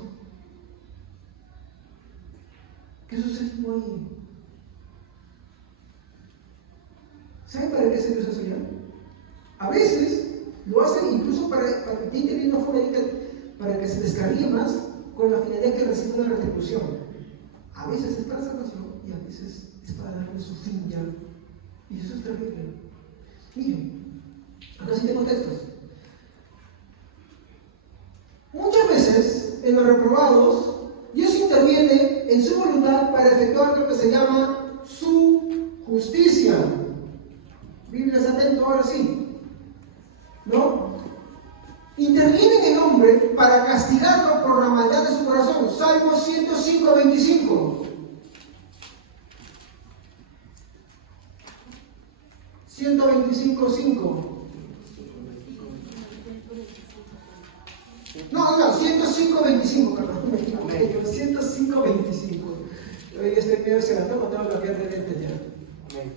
¿Qué sucedió ahí? ¿Saben para qué se Dios señal? A veces lo hacen incluso para que intervenga una forma para que se descarríe más con la finalidad que reciba una retribución. A veces es para salvación y a veces es para darle su fin ya. Y eso es terrible. Miren, acá sí tengo textos. Muchas veces en los reprobados, Dios interviene en su voluntad para efectuar lo que se llama su justicia. Biblia está atento ahora sí, ¿no? Interviene en el hombre para castigarlo por la maldad de su corazón. Salmo 105, 25. 125, 5. No, 105, 25, perdón, me equivoqué, 105, 25. Hoy estoy medio cegatón, no tengo que cambiar de lente ya. Amén.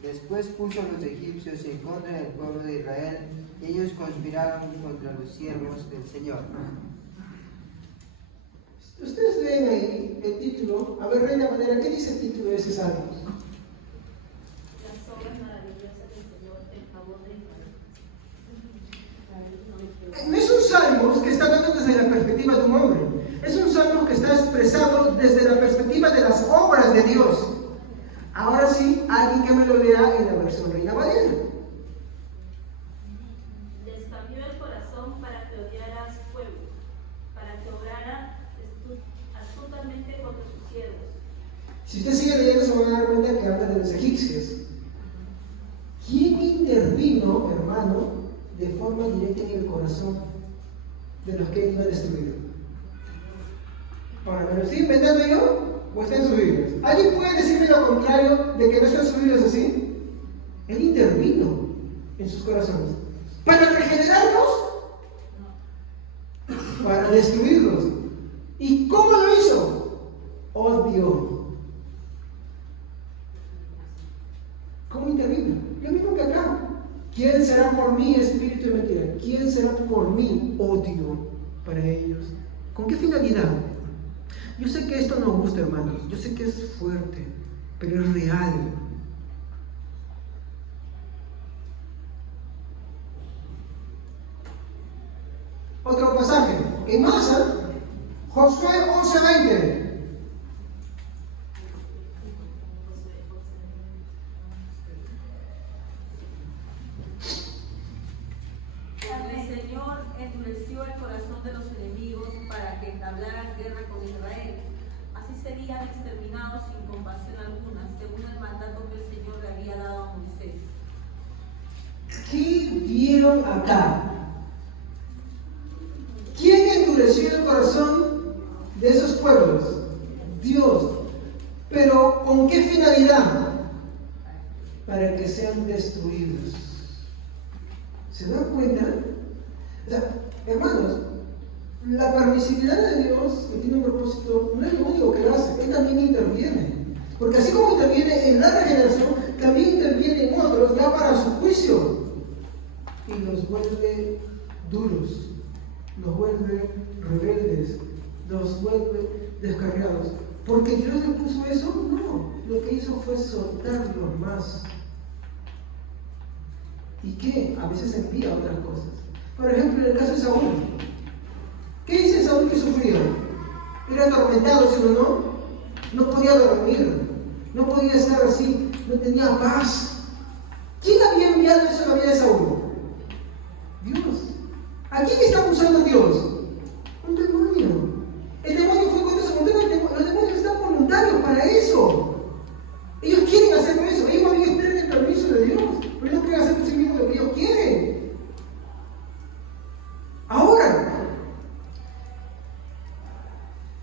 Después puso a los egipcios en contra del pueblo de Israel, y ellos conspiraron contra los siervos del Señor. Ustedes leen ahí el título. A ver, Reina Valera, ¿qué dice el título de ese salmo? Las obras maravillosas del Señor en favor de Israel. No es un salmo que está hablando desde la perspectiva de un hombre. Es un salmo que está expresado desde la perspectiva de las obras de Dios. Ahora sí, alguien que me lo lea en la versión Reina Valera. Les cambió el corazón para que odiara a su pueblo, para que obrara astutamente contra sus siervos. Si usted sigue leyendo, se van a dar cuenta que habla de los egipcios. ¿Quién intervino, hermano, de forma directa en el corazón de los que él iba a destruir? Ahora, ¿me lo estoy inventando yo o está en sus Biblias? ¿Alguien puede decirme lo contrario de que no está en sus Biblias así? Él intervino en sus corazones. ¿Para regenerarlos? Para destruirlos. ¿Y cómo lo hizo? Odio. ¿Cómo intervino? Lo mismo que acá. ¿Quién será por mí espíritu de mentira? ¿Quién será por mí odio para ellos? ¿Con qué finalidad? Yo sé que esto no gusta, hermanos. Yo sé que es fuerte, pero es real. Otro pasaje. En Masa, Josué 11:20. El Señor endureció el corazón de los enemigos para que entablaran guerra con Israel. Así serían exterminados sin compasión alguna, según el mandato que el Señor le había dado a Moisés. ¿Qué vieron acá? ¿Quién endureció el corazón de esos pueblos? Dios. ¿Pero con qué finalidad? Para que sean destruidos. ¿Se dan cuenta? O sea, hermanos, la permisividad de Dios, que tiene un propósito, no es lo único que lo hace, Él también interviene. Porque así como interviene en la regeneración, también interviene en otros ya para su juicio. Y los vuelve duros, los vuelve rebeldes, los vuelve descarriados. ¿Porque Dios le puso eso? No, lo que hizo fue soltarlos más. ¿Y qué? A veces envía otras cosas. Por ejemplo, en el caso de Saúl. ¿Qué dice Saúl que sufría? Era atormentado, ¿sí o no? No podía dormir, no podía estar así, no tenía paz. ¿Quién había enviado eso a la vida de Saúl? Dios. ¿A quién está acusando Dios? Un demonio. El demonio fue cuando se montó, los demonios están voluntarios para para eso. Ellos quieren hacer eso. Ellos también esperan el permiso de Dios. Pero no quieren hacer por sí mismos lo que ellos quieren. Ahora,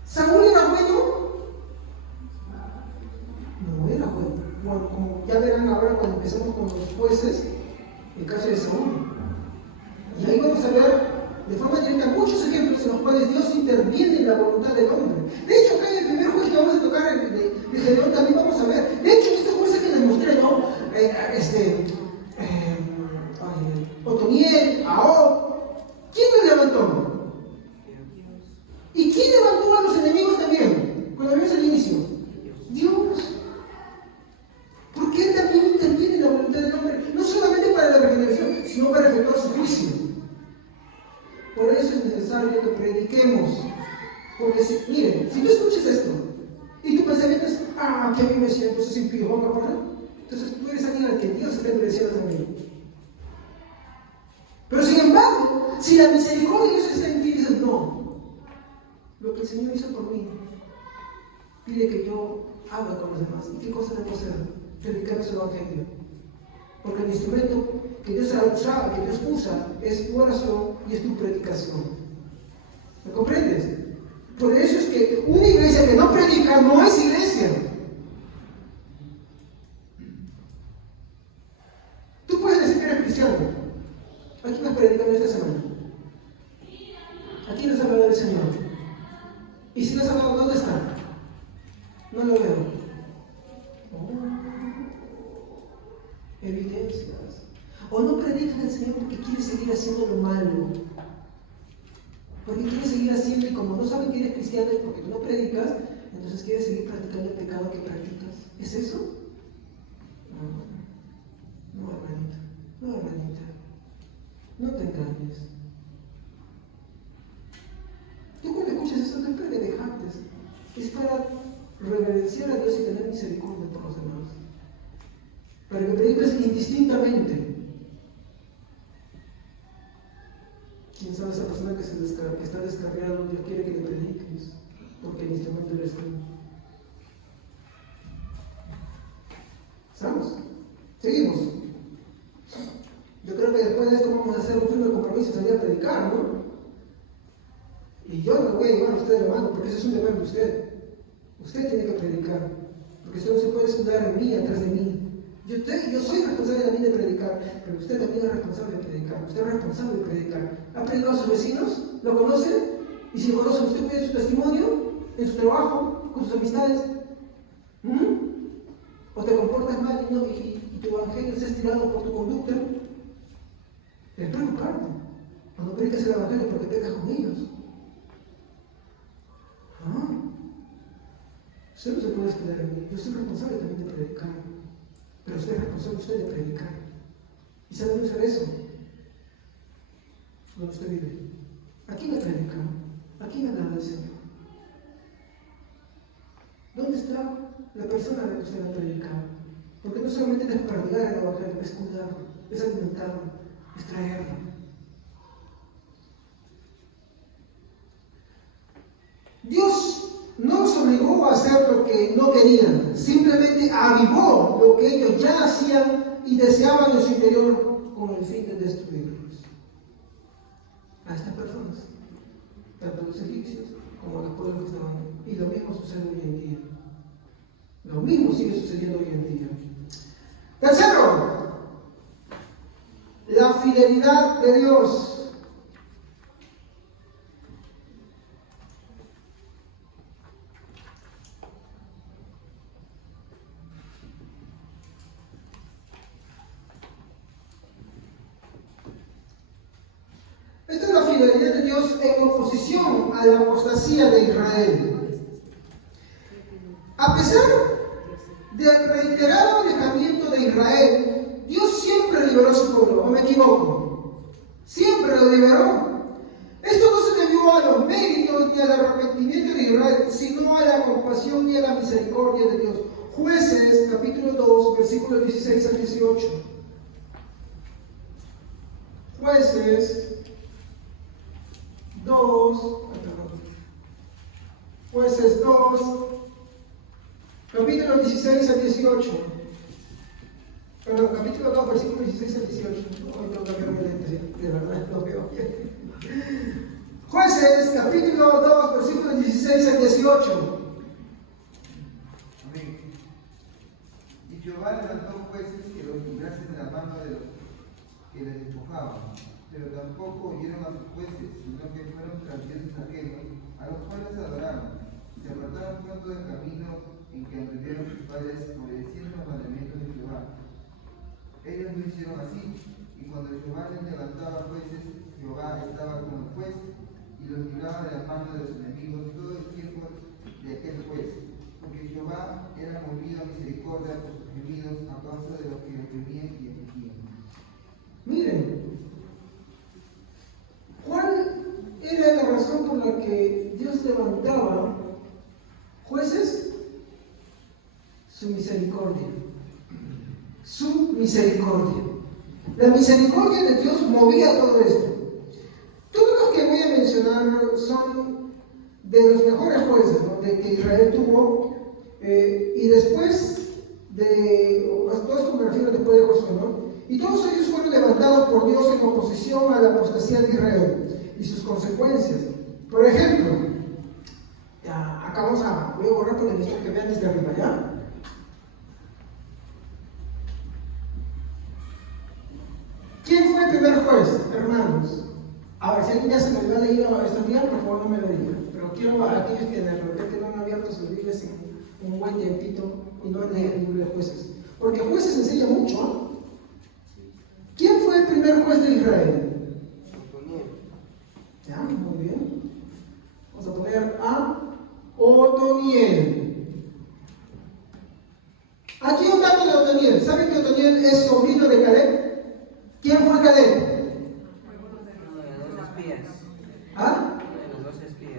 ¿Saúl era bueno? No era bueno. Bueno, como ya verán ahora cuando empezamos con los jueces, el caso de Saúl. Y ahí vamos a ver de forma directa muchos ejemplos en los cuales Dios interviene en la voluntad del hombre. De hecho, acá en el primer juez que vamos a tocar, el de Gedeón, también vamos a ver. De hecho, estos jueces que les mostré, ¿no? Otoniel, Ahod, ¿quién los levantó? ¿Y quién levantó a los enemigos también? Cuando vimos al inicio. Dios. Porque Él también interviene en la voluntad del hombre, no solamente para la regeneración, sino para efectuar su juicio. Por eso es necesario que prediquemos. Porque miren, si tú escuchas esto y tu pensamiento es, que a mí me siento, eso es impío, vamos a parar. Entonces tú eres alguien al que Dios está endureciendo también. Pero sin embargo, si la misericordia de Dios está en ti, dices, no, lo que el Señor hizo por mí, pide que yo haga con los demás. ¿Y qué cosa debo hacer? Predicar su evangelio. Porque el instrumento que Dios usa, que Dios usa, es tu oración y es tu predicación. ¿Me comprendes? Por eso es que una iglesia que no predica no es iglesia. Tú puedes decir que eres cristiano. ¿A quién has predicado esta semana? ¿A quién has hablado del Señor? Y si no has hablado, ¿dónde está? No lo veo. Evidencias. O no predicas al Señor porque quieres seguir haciendo lo malo. Porque quieres seguir haciendo y como no saben que eres cristiano es porque tú no predicas, entonces quieres seguir practicando el pecado que practicas. ¿Es eso? No, hermanita. No, hermanita. No te engañes. Tú cuando escuchas eso no es para que te jactes. Es para reverenciar a Dios y tener misericordia por los demás. Para que prediques indistintamente. ¿Quién sabe esa persona que está descarriado? Dios quiere que le prediques, porque el instrumento eres tú. ¿Estamos? Seguimos. Yo creo que después de esto vamos a hacer un firme compromiso y salir a predicar, ¿no? Y yo no lo voy a llevar a usted de la mano, porque ese es un deber de usted. Usted tiene que predicar, porque usted no se puede escudar en mí, atrás de mí. Yo soy responsable también de predicar, pero usted también es responsable de predicar. Usted es responsable de predicar. ¿Ha predicado a sus vecinos? ¿Lo conocen? Y si lo conocen, ¿usted pide su testimonio en su trabajo, con sus amistades? ¿O te comportas mal y tu evangelio es estirado por tu conducta? Es preocuparte. Cuando predicas el evangelio porque pecas con ellos. Usted no se puede escudar en mí. Yo soy responsable también de predicar. Pero usted es responsable usted de predicar. ¿Y sabe usar eso? Donde usted vive. ¿A quién le predica? ¿A quién le habla del Señor? ¿Dónde está la persona a la que usted le predica? Porque no solamente es desperdigar el evangelio, es cuidarlo, es alimentarlo, es traerlo. Dios no los obligó a hacer lo que no querían, simplemente avivó lo que ellos ya hacían y deseaban en su interior con el fin de destruirlos. A estas personas, tanto los egipcios como los pueblos que estaban ahí. Y lo mismo sucede hoy en día. Lo mismo sigue sucediendo hoy en día. Tercero, la fidelidad de Dios. Esta es la fidelidad de Dios en oposición a la apostasía de Israel. A pesar del reiterado alejamiento de Israel, Dios siempre liberó a su pueblo, ¿o me equivoco? Siempre lo liberó. Esto no se debió a los méritos ni al arrepentimiento de Israel, sino a la compasión y a la misericordia de Dios. Jueces, capítulo 2, versículos 16 al 18. Jueces 2, Jueces 2, Capítulo 16 al 18. Perdón, capítulo 2, versículo 16 al 18. Hoy tengo que cambiarme de lentes, de verdad no veo bien. Jueces, capítulo 2, versículo 16 al 18. Amén. Y Jehová levantó jueces que los librasen de la mano de los que les despojaban, pero tampoco oyeron a sus jueces, sino que fueron tras dioses ajenos, a los cuales adoraron. Se apartaron pronto del camino en que aprendieron sus padres, obedeciendo los mandamientos de Jehová. Ellos no hicieron así, y cuando Jehová les levantaba jueces, Jehová estaba con el juez y los libraba de la mano de los enemigos todo el tiempo de aquel juez, porque Jehová era movido a misericordia por sus gemidos a causa de los que le temían y afligían. Miren, ¿cuál era la razón por la que Dios levantaba jueces? Su misericordia. Su misericordia. La misericordia de Dios movía todo esto. Todos los que voy a mencionar son de los mejores jueces, ¿no?, de que Israel tuvo, y después de, todo esto me refiero después de Josué, ¿no? Y todos ellos fueron levantados por Dios en oposición a la apostasía de Israel y sus consecuencias. Por ejemplo, acá voy a borrar por el listo que vean desde arriba, ¿ya? ¿Quién fue el primer juez, hermanos? A ver, si alguien ya se me lo ha leído estos días, por favor no me lo diga. Pero quiero a aquellos que de repente no han abierto sus Biblias en un buen tiempito y no han leído el libro de jueces. Porque jueces enseña mucho, ¿eh? ¿Quién fue el primer juez de Israel? Ya, muy bien. Vamos a poner a Otoniel. Aquí un dato de Otoniel. ¿Saben que Otoniel es sobrino de Caleb? ¿Quién fue Caleb? ¿Ah?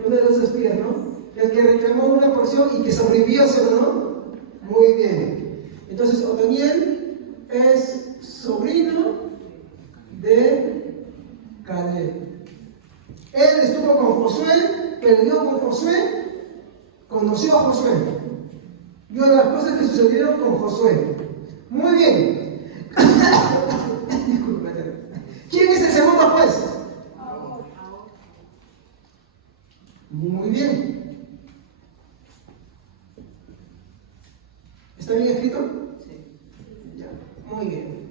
Uno de los espías, ¿no? El que reclamó una porción y que sobrevivió, ¿sí o no? Muy bien. Entonces, Otoniel es sobrino de Caleb. Él estuvo con Josué, peleó con Josué, conoció a Josué, vio las cosas que sucedieron con Josué. Muy bien. ¿Quién es el segundo juez? Muy bien. ¿Está bien escrito? Sí. Ya. Muy bien.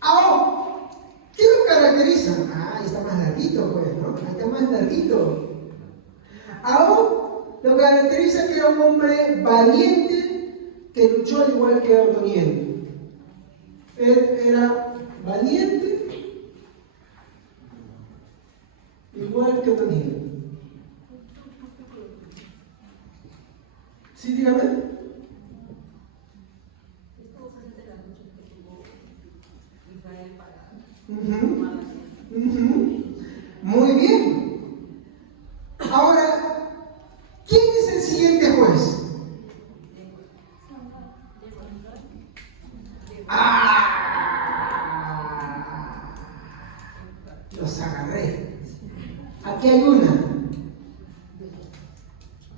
Ahora, ¿qué lo caracteriza? Ahí está más larguito, pues, ¿no? Ahí está más larguito. Ahora, lo caracteriza que era un hombre valiente que luchó al igual que Otoniel. Él era valiente igual que Otoniel. ¿Sí, dígame? Estuvo presente en la lucha que tuvo Israel para Muy bien. Ahora, ¿quién es el siguiente juez? Los agarré. Aquí hay una.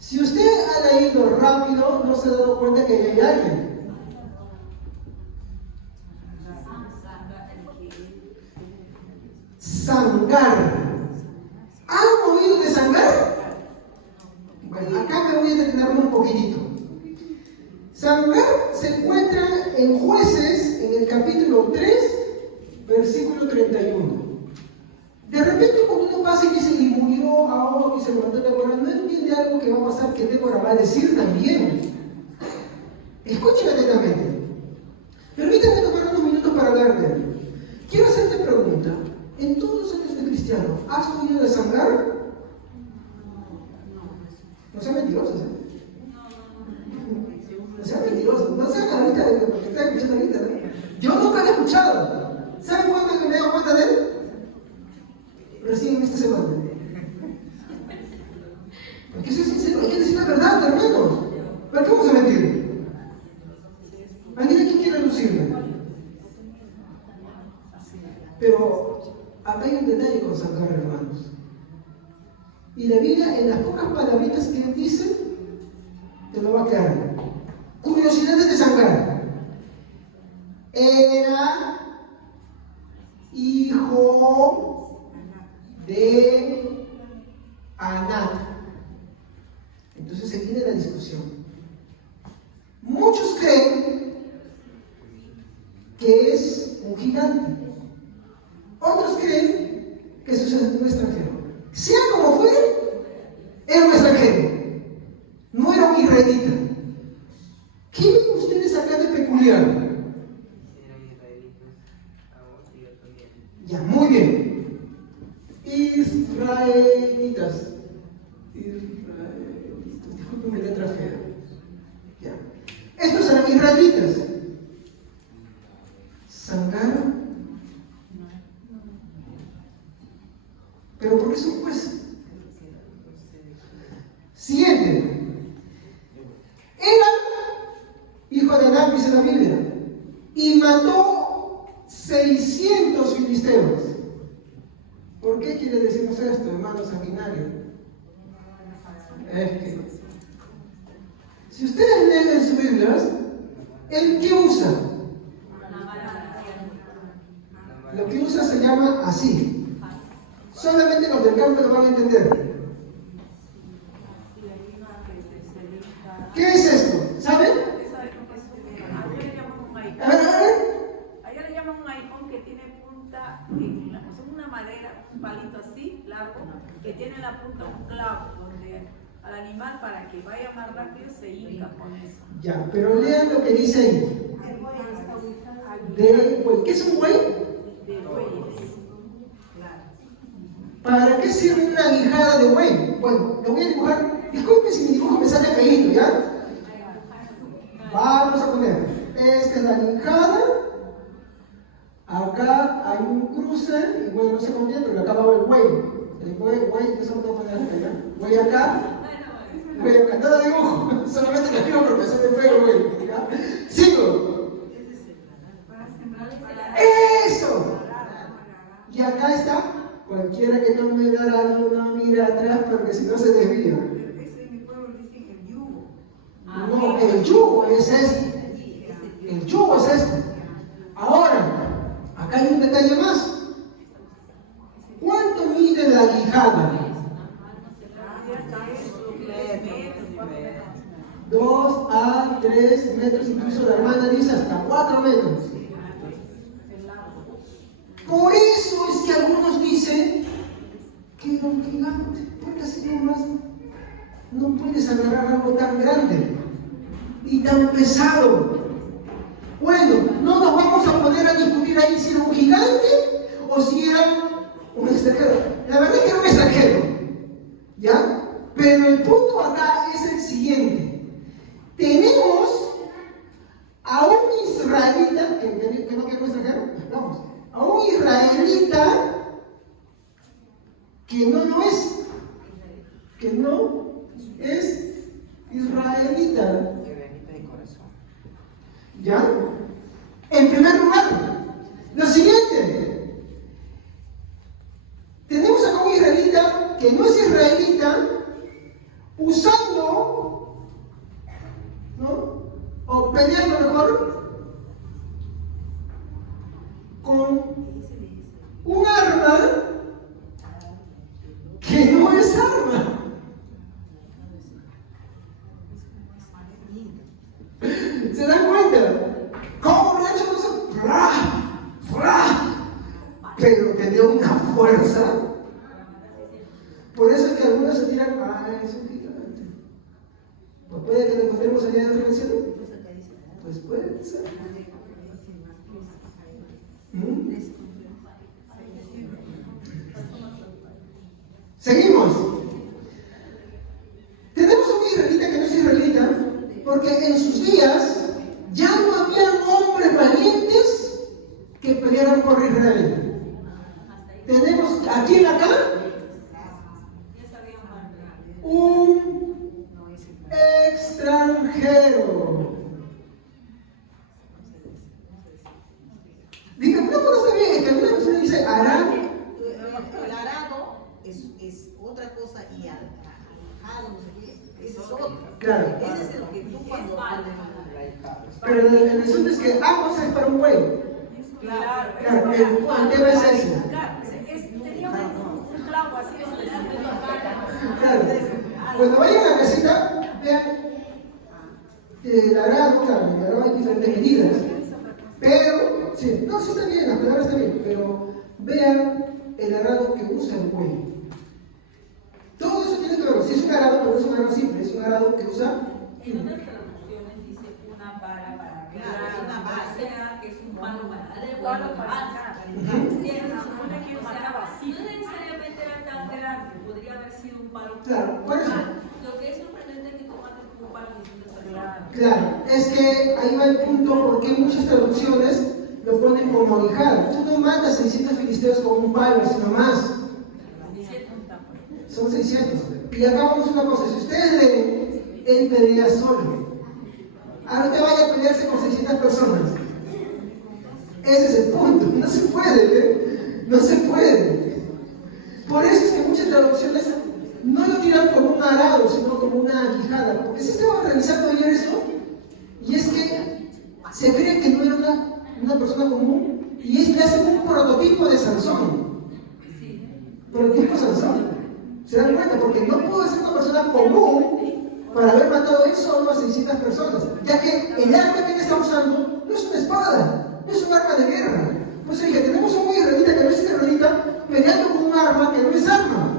Si usted ha leído rápido, no se ha dado cuenta que hay alguien. Sangar. ¿Han oído de Sangar? Bueno, acá me voy a detenerme un poquitito. Sangar se encuentra en Jueces, en el capítulo 3, versículo 31. De repente cuando uno pasa y dice, y murió ahora y se levantó Débora, no entiende algo que va a pasar que Débora va a decir también. Escuchen atentamente. Permítanme tomar unos minutos para hablar de él. Quiero hacerte pregunta. En todos los años de cristiano, ¿has oído de Sangar? No sean mentirosos, ¿eh? No sean mentirosos, no sean ahorita, porque están escuchando ahorita, ¿no? Yo nunca lo he escuchado. ¿Saben cuándo me he dado cuenta de él? Recién esta semana. Porque soy sincero, hay que decir la verdad, hermanos. ¿Para qué vamos a mentir? ¿Alguien aquí quiere lucirme? Pero acá hay un detalle con Sangar, hermanos. Y la Biblia, en las pocas palabritas que él dice, te lo va a quedar. Curiosidades de Sangar. Era hijo de Anac. Entonces se viene la discusión. Muchos creen que es un gigante. Otros creen que es un extranjero. Sea como fuere, era un extranjero. No era un israelita. ¿Qué ven ustedes acá de peculiar? Ya, muy bien. Israelitas. Disculpen mi letra fea. Ya. Estos eran israelitas. Sangar. ¿Pero por qué son jueces? Siguiente. Era hijo de Anac, dice la Biblia, y mató 600 filisteos. ¿Por qué quiere decirnos esto, hermano sanguinario? Es que si ustedes leen en sus Biblias, ¿el qué usa? Lo que usa se llama así. Solamente los del campo lo van a entender. ¿Qué es esto? ¿Saben? A ver. Allá le llaman un aipón que tiene punta, es una madera, un palito así, largo, que tiene en la punta un clavo, donde al animal para que vaya más rápido se hinca con eso. Ya, pero lean lo que dice ahí. De buey. ¿Qué es un buey? De bueyes. ¿Para qué sirve una guijada de buey? Bueno, lo voy a dibujar. Disculpe si mi dibujo me sale feíto, ¿ya? Vamos a poner. Esta es la guijada. Acá hay un cruce. Y bueno, no sé cómo bien, pero acá va el buey. El buey, eso lo voy a poner acá, ¿ya? Buey acá. Buey acá. Nada dibujo. Solamente lo escribo porque se me feo, güey. ¿Ya? Sigo. ¡Eso! Y acá está. Cualquiera que tome el arado no mira atrás porque si no se desvía. Eso en mi pueblo dicen el yugo. No, el yugo es este. El yugo es este. Ahora, acá hay un detalle más. ¿Cuánto mide la guijada? 2 a 3 metros, incluso la hermana dice hasta 4 metros. Por eso es que algunos dicen que era un gigante, porque así nomás no puedes agarrar algo tan grande y tan pesado. Bueno, no nos vamos a poner a discutir ahí si era un gigante o si era un extranjero. La verdad es que era un extranjero, ¿ya? Pero el punto acá es el siguiente. Tenemos a un israelita, que no quiere un extranjero, vamos, a un israelita que no es israelita. ¿Ya? En primer lugar, lo siguiente, tenemos acá un israelita que no es israelita usando, ¿no? O peleando mejor con un arma que no es arma. ¿Se dan cuenta? ¿Cómo lo ha hecho eso? Pero tenía una fuerza. Por eso es que algunos se tiran, es un gigante. ¿Pues puede que lo encontremos allá dentro del cielo? Pues puede ser. Seguimos. Tenemos un israelita que no es israelita, porque en sus días ya no había hombres valientes que pelearan por Israel. Tenemos aquí en acá un extranjero. Díganme, no conozco bien, es que alguna persona dice arado. El arado es otra cosa y al no sé qué, es otra. Claro. Ese es el que tú cuando... Pero el asunto es que ambos es para un buey. Claro, Claro, el tema es ese. Tenía un clavo así donde Claro. Cuando vayan a la casita, vean el arado, claro, el arado hay diferentes medidas. Pero, sí, no, sí está bien, las palabras están bien, pero vean el arado que usa el buey. Todo eso tiene que ver, si es un arado, pero no es un arado simple, es un arado que usa. En otras traducciones dice una vara para Claro, una vara. o sea, que es un palo para darle palo vuelo para al sacar. Sí, Se supone que o sea, usaba así. no necesariamente era tan grande, podría haber sido un palo. Claro, por eso. Lo que es sorprendente es que tomaste como un palo distinto. Claro, es que ahí va el punto porque muchas traducciones lo ponen como aguijada. Tú no matas 600 filisteos con un palo, sino más. Son 600. Y acá vamos a una cosa, si ustedes leen, él pelea solo. Ahora te vaya a pelearse con 600 personas. Ese es el punto. No se puede, ¿eh? No se puede. Por eso es que muchas traducciones no lo tiran como un arado, sino como una quijada. Porque si estaba revisando ayer eso, y es que se cree que no era una persona común, y es que hacen un prototipo de Sansón. Prototipo de Sansón. ¿Se dan cuenta? Porque no pudo ser una persona común para haber matado él solo a 600 personas, ya que el arma que él está usando no es una espada, no es un arma de guerra. Pues dije, tenemos un muy israelita que no es israelita peleando con un arma que no es arma.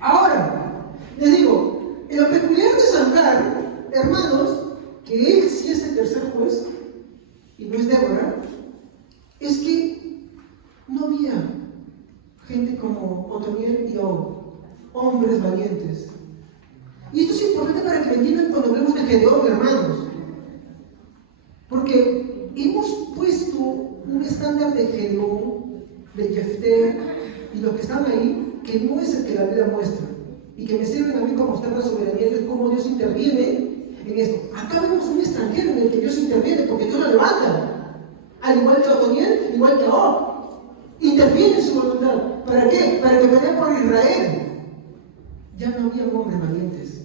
Ahora, les digo, en lo peculiar de Sangar, hermanos, que él sí es el tercer juez, y no es Débora, es que no había gente como Otoniel y Og, hombres valientes. Y esto es importante para que me entiendan cuando hablemos de Gedeón, hermanos. Porque hemos puesto un estándar de Gedeón, de Jefté y los que están ahí, que no es el que la Biblia muestra. Y que me sirven a mí para mostrar la soberanía de cómo Dios interviene en esto. Acá vemos un extranjero en el que Dios interviene, porque Dios lo levanta. Al igual que Otoniel, igual que Og. Interviene en su voluntad. ¿Para qué? Para que peleen por Israel. Ya no había hombres valientes.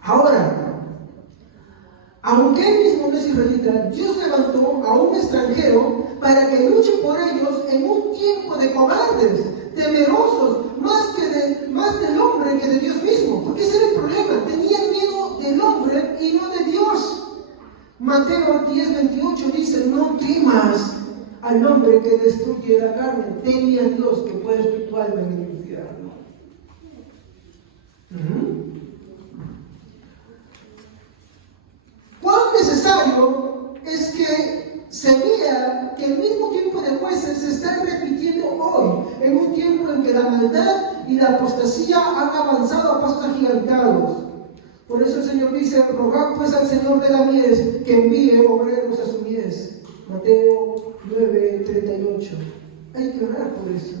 Ahora, aunque él mismo no es israelita, Dios levantó a un extranjero para que luche por ellos en un tiempo de cobardes, temerosos, más del hombre que de Dios mismo. Porque ese era el problema. Tenían miedo del hombre y no de Dios. Mateo 10:28 dice, no temas al hombre que destruye la carne, teme a Dios que puede destruir tu alma en el infierno. ¿Cuán necesario es que se vea que el mismo tiempo de jueces se está repitiendo hoy, en un tiempo en que la maldad y la apostasía han avanzado a pasos agigantados? Por eso el Señor dice, rogad pues al Señor de la mies que envíe obreros a su mies. Mateo 9:38. Hay que orar por eso.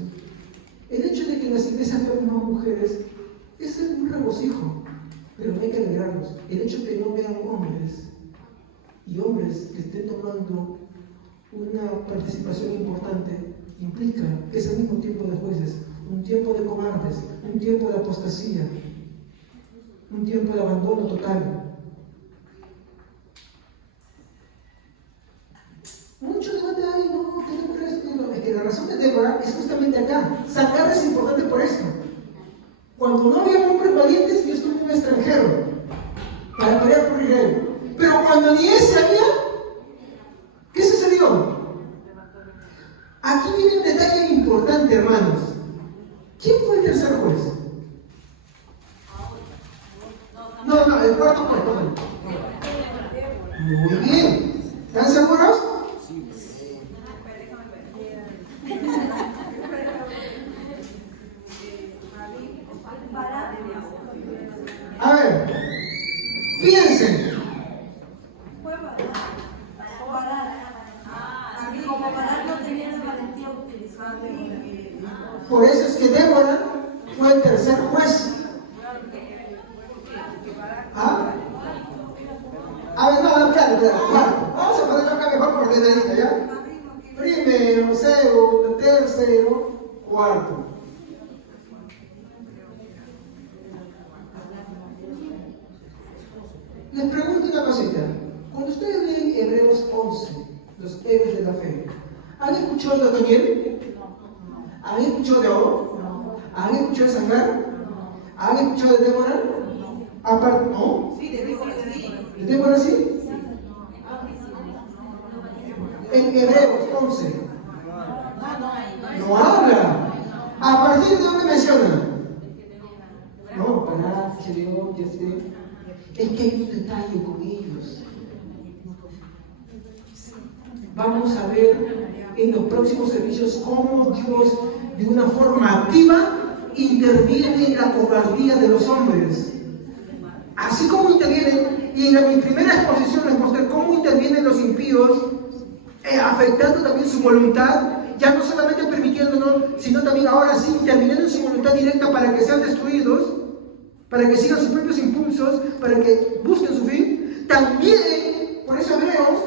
El hecho de que en las iglesias vean más mujeres es un regocijo, pero no hay que alegrarnos. El hecho de que no vean hombres y hombres que estén tomando una participación importante implica que es el mismo tiempo de jueces, un tiempo de cobardes, un tiempo de apostasía, un tiempo de abandono total. Mucho debate hay, no, es que la razón de Débora es justamente acá. Sangar es importante por esto. Cuando no había hombres valientes, Dios tuvo un extranjero para pelear por Israel. Pero cuando ni ese había, ¿qué sucedió? Aquí viene un detalle importante, hermanos. ¿Quién fue el tercer juez? No, el cuarto juez. Muy bien. ¿Están seguros? A ver, piensen. Como Barak no tenía la valentía utilizada. Por eso es que Débora fue el tercer juez. ¿Ah? A ver, no, claro. Vamos a ponerlo acá mejor por ordenadita, ¿ya? Primero, segundo, tercero, cuarto. Les pregunto una cosita. Cuando ustedes leen Hebreos 11, los héroes de la fe, ¿han escuchado de Daniel? ¿Han escuchado de oro? ¿Han escuchado de Sangar? ¿Han escuchado de Débora? Aparte, ¿no? Sí, de Débora sí. ¿De Débora sí? En Hebreos 11. No habla. ¿A partir de dónde menciona? No, para que Dios, es que hay un detalle con ellos. Vamos a ver en los próximos servicios cómo Dios de una forma activa interviene en la cobardía de los hombres. Así como intervienen, y en mi primera exposición les mostré cómo intervienen los impíos, afectando también su voluntad, ya no solamente permitiéndonos, sino también ahora sí interviniendo en su voluntad directa para que sean destruidos, para que sigan sus propios impulsos, para que busquen su fin. También, por eso Hebreos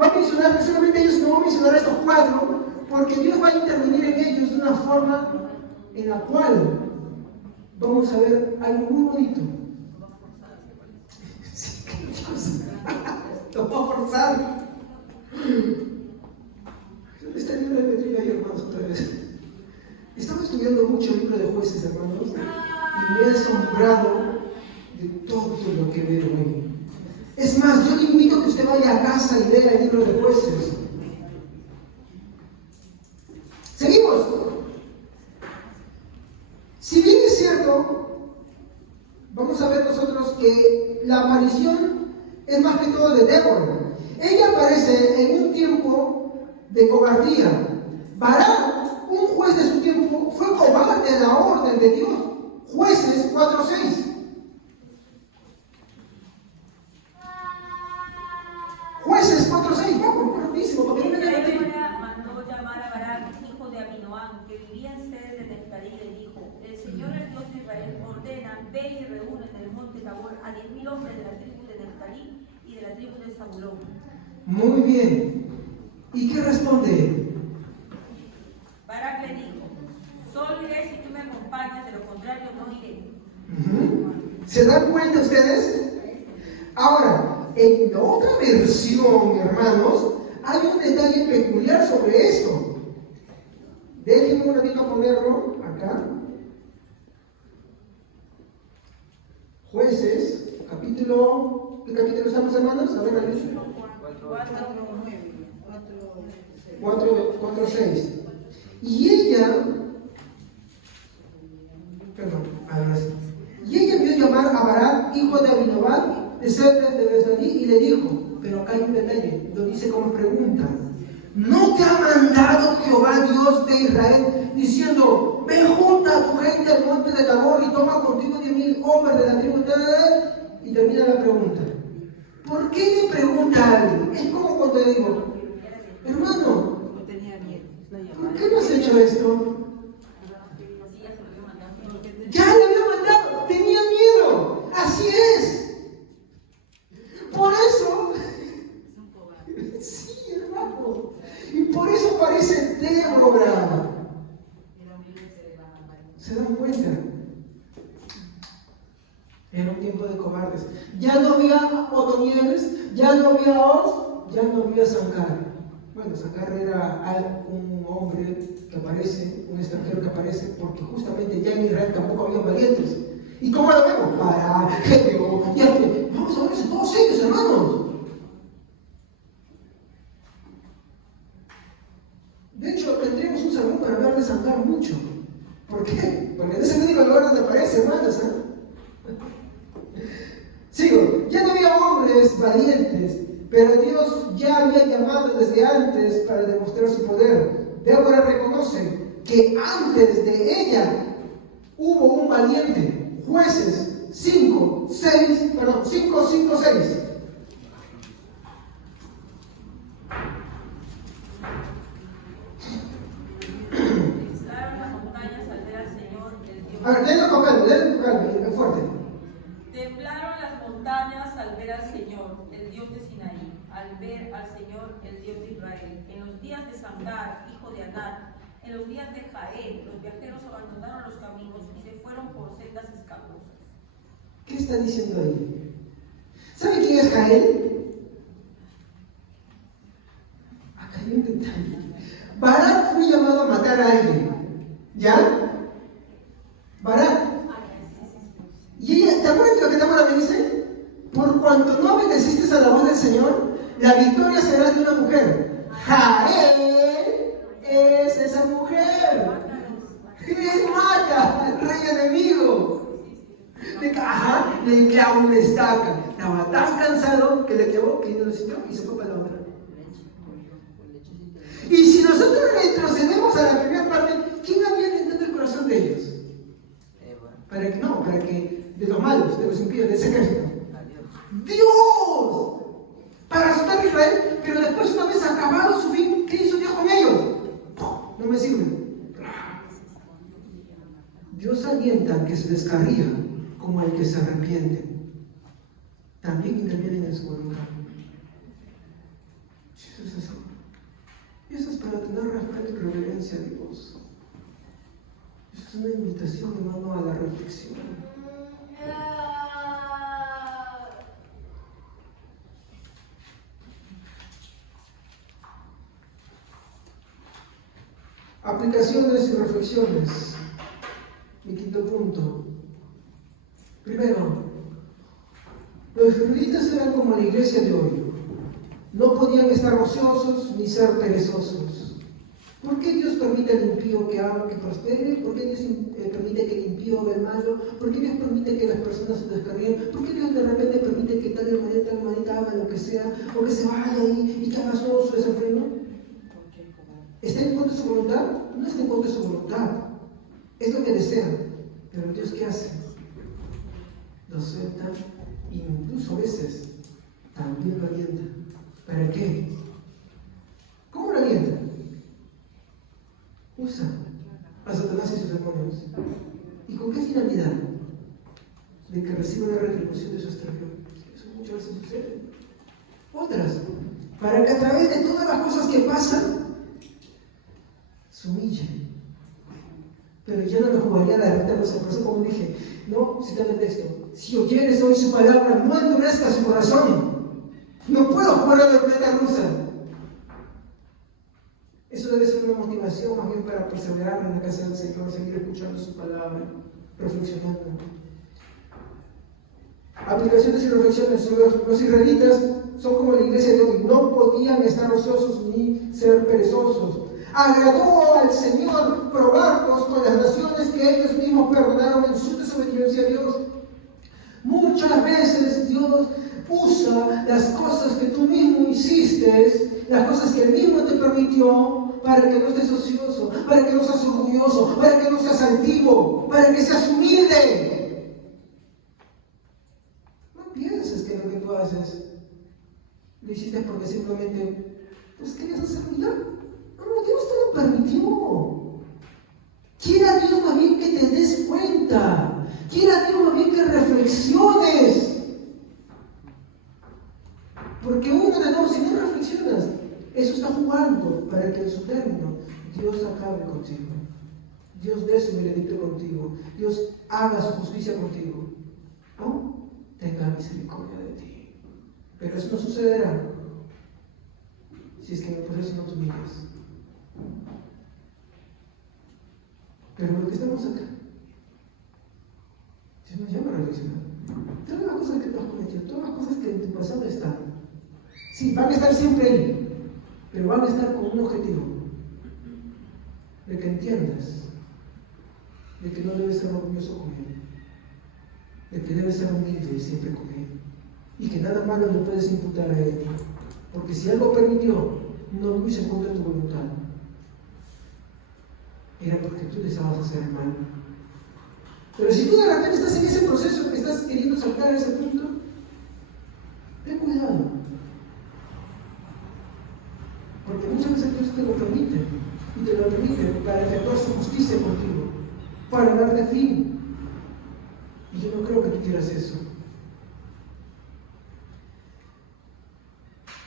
va a mencionar, no solamente ellos, no va a mencionar estos cuatro, porque Dios va a intervenir en ellos de una forma en la cual vamos a ver algo muy bonito. Lo puedo forzar. ¿Dónde está el libro de Petrillo ahí, hermanos, otra vez? Estamos estudiando mucho el libro de Jueces, hermanos, y me he asombrado de todo lo que veo hoy. Es más, yo le invito a que usted vaya a casa y lea el libro de Jueces. Seguimos. Si bien es cierto, vamos a ver nosotros que la aparición es más que todo de Débora. Ella aparece en un tiempo de cobardía. Barak, un juez de su tiempo, fue cobarde a la orden de Dios. Jueces 4:6. Jueces 4:6, vamos, rapidísimo, porque no me da tiempo. Débora mandó llamar a Barak, hijo de Abinoam, que vivía en sede de Neftalí, y le dijo: el Señor, el Dios de Israel, ordena, ve y reúne en el monte Tabor a 10.000 hombres de la tribu de Neftalí y de la tribu de Zabulón. Muy bien. ¿Y qué responde? Barak le dijo: solo iré si tú me acompañas, de lo contrario no iré. ¿Se dan cuenta ustedes? Ahora, en la otra versión, hermanos, hay un detalle peculiar sobre esto. Déjenme un ratito ponerlo acá. Jueces, capítulo, ¿qué capítulo estamos, hermanos? A ver, Alicia. 4:6. Y ella, perdón, ahora sí. Y ella vio llamar a Barak, hijo de Abinoam, de Sede de Neftalí, y le dijo, pero acá hay un detalle, lo dice como pregunta: ¿no te ha mandado Jehová Dios de Israel, diciendo, ve junta a tu gente al monte de Tabor y toma contigo 10.000 hombres de la tribu de... Y termina la pregunta. ¿Por qué le pregunta a alguien? Es como cuando le digo, hermano, ¿por qué no has hecho esto? Ya le había mandado, tenía miedo, así es. Por eso, sí, hermano, y por eso parece Débora. ¿Se dan cuenta? Era un tiempo de cobardes. Ya no había Otonieles, ya no había Oz, ya no había Sangar. Bueno, Sangar era un hombre que aparece, un extranjero que aparece, porque justamente ya en Israel tampoco había valientes. ¿Y cómo lo vemos? Para Gedeo, y vamos a ver eso, todos ellos, hermanos. De hecho, tendríamos un sermón para hablar de Sangar mucho. ¿Por qué? Porque en ese único lugar donde aparece, hermanos. Sigo, ya no había hombres valientes, pero Dios ya había llamado desde antes para demostrar su poder. Débora reconoce que antes de ella hubo un valiente. Jueces 5, 6. Estaban las montañas al ver al Señor, el Dios. A ver, denlo con calma, fuerte. Temblaron las montañas al ver al Señor, el Dios de Sinaí, al ver al Señor, el Dios de Israel. En los días de Samgar, hijo de Anat, en los días de Jael, los viajeros abandonaron los caminos y se fueron por sendas escabosas. ¿Qué está diciendo ahí? ¿Sabe quién es Jael? Acá hay un detalle. Barak fue llamado a matar a alguien. ¿Ya? Barak. Y ella, ¿te acuerdas de lo que Tamara me dice? Por cuanto no obedeciste a la voz del Señor, la victoria será de una mujer. Jael es esa mujer. Él mata al rey enemigo. Le clavó una estaca. Estaba tan cansado que le clavó que no lo sintió y se fue para la otra. Y si nosotros retrocedemos a la primera parte, ¿quién había dentro del corazón de ellos? Para que de los malos, de los impíos, de ese ejército. ¡Dios! Para azotar a Israel, pero después, una vez acabado su fin, ¿qué hizo Dios con ellos? No me sirven. Dios alienta al que se descarría como al que se arrepiente. También interviene en su voluntad. Eso es así. Y eso es para tener respeto y reverencia a Dios. Eso es una invitación, hermano, a la reflexión. Aplicaciones y reflexiones. Mi quinto punto. Primero, los israelitas eran como la iglesia de hoy. No podían estar ociosos ni ser perezosos. ¿Por qué Dios permite al impío que haga, que prospere? ¿Por qué Dios permite que el impío haga el malo? ¿Por qué Dios permite que las personas se descarríen? ¿Por qué Dios de repente permite que tal hermanita haga lo que sea? ¿O que se vaya ahí y que haga solo su desenfreno? ¿Está en contra de su voluntad? No está en contra de su voluntad. Es lo que desea. Pero Dios, ¿qué hace? Lo suelta, incluso a veces también lo alienta. ¿Para qué? ¿Cómo lo alienta? Usa a Satanás y sus demonios. ¿Y con qué finalidad? De que reciba la retribución de su extravío. Eso muchas veces sucede. Otras, para que a través de todas las cosas que pasan, se humille. Pero ya no me jugaría la derrota de por eso, como dije, no citando el texto, si oyeres hoy su palabra, no endurezca su corazón. No puedo jugar a la ruleta rusa. Eso debe ser una motivación más bien para perseverar en la casa del Señor, seguir escuchando su palabra, reflexionando. Aplicaciones y reflexiones. Los israelitas son como la iglesia de hoy, no podían estar ociosos ni ser perezosos. Agradó al Señor probarlos con las naciones que ellos mismos perdonaron en su desobediencia a Dios. Muchas veces Dios usa las cosas que tú mismo hiciste, las cosas que Él mismo te permitió, para que no estés ocioso, para que no seas orgulloso, para que no seas antiguo, para que seas humilde. No pienses que lo que tú haces lo hiciste porque simplemente pues querías hacer milagro. No, Dios te lo permitió. Quiera Dios más bien que te des cuenta. Quiera Dios más bien que reflexiones. Porque uno de dos, si no reflexionas, eso está jugando para que en su término Dios acabe contigo. Dios dé su veredicto contigo. Dios haga su justicia contigo. ¿No? Tenga misericordia de ti. Pero eso no sucederá si es que en el proceso no te humillas. Pero lo que estamos acá, Dios nos llama a reflexionar. Todas las cosas que tú has cometido, todas las cosas que en tu pasado están, sí, van a estar siempre ahí, pero van a estar con un objetivo: de que entiendas de que no debes ser orgulloso con Él, de que debes ser humilde siempre con Él, y que nada malo le puedes imputar a Él, porque si algo permitió, no lo hizo en contra de tu voluntad. Era porque tú deseabas hacer el mal. Pero si tú de repente estás en ese proceso, que estás queriendo saltar a ese punto, ten cuidado. Porque muchas veces Dios te lo permite, y te lo permite para efectuar su justicia contigo, para darte fin. Y yo no creo que tú quieras eso.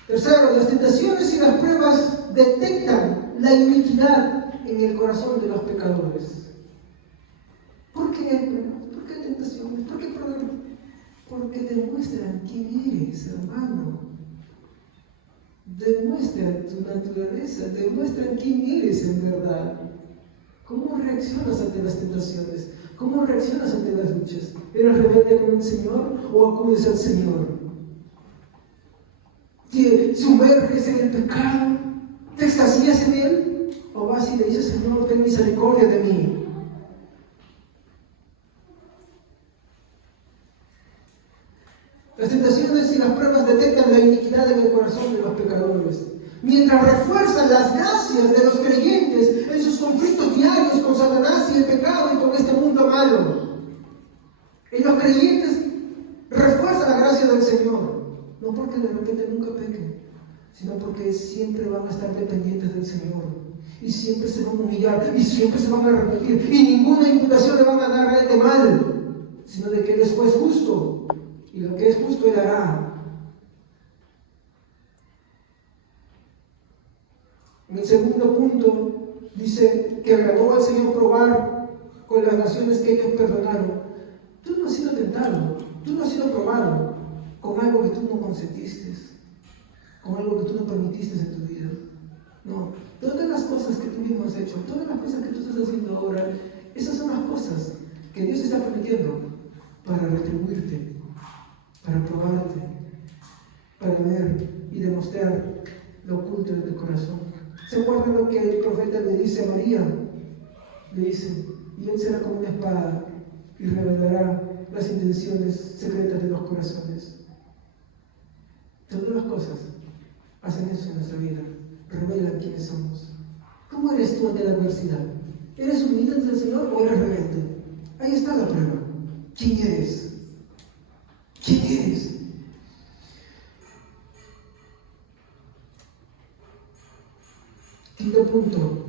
Tercero, las tentaciones y las pruebas detectan la iniquidad en el corazón de los pecadores. ¿Por qué? ¿Por qué tentaciones? ¿Por qué problemas? ¿Por que demuestran quién eres, hermano. Demuestran tu naturaleza, demuestran quién eres en verdad. ¿Cómo reaccionas ante las tentaciones? ¿Cómo reaccionas ante las luchas? ¿Eres rebelde con el Señor o acudes al Señor? ¿Te sumerges en el pecado? ¿Te extasías en él? ¿O vas y le dices, Señor, ten misericordia de mí? Las tentaciones y las pruebas detectan la iniquidad en el corazón de los pecadores, mientras refuerzan las gracias de los creyentes en sus conflictos diarios con Satanás y el pecado y con este mundo malo. Y los creyentes refuerzan la gracia del Señor, no porque de repente nunca pequen, sino porque siempre van a estar dependientes del Señor, y siempre se van a humillar, y siempre se van a arrepentir, y ninguna imputación le van a dar a él de mal, sino de que él es juez justo, y lo que es justo él hará. En el segundo punto, dice que agradó al Señor probar con las naciones que ellos perdonaron. Tú no has sido tentado, tú no has sido probado con algo que tú no consentiste, con algo que tú no permitiste en tu vida. No, todas las cosas que tú mismo has hecho, todas las cosas que tú estás haciendo ahora, esas son las cosas que Dios está permitiendo para retribuirte, para probarte, para ver y demostrar lo oculto de tu corazón. ¿Se acuerdan lo que el profeta le dice a María? Le dice, y él será como una espada y revelará las intenciones secretas de los corazones. Todas las cosas hacen eso en nuestra vida, revelan quiénes somos. ¿Cómo eres tú ante la adversidad? ¿Eres humilde ante el Señor o eres rebelde? Ahí está la prueba. ¿Quién eres? ¿Quién eres? Quinto punto.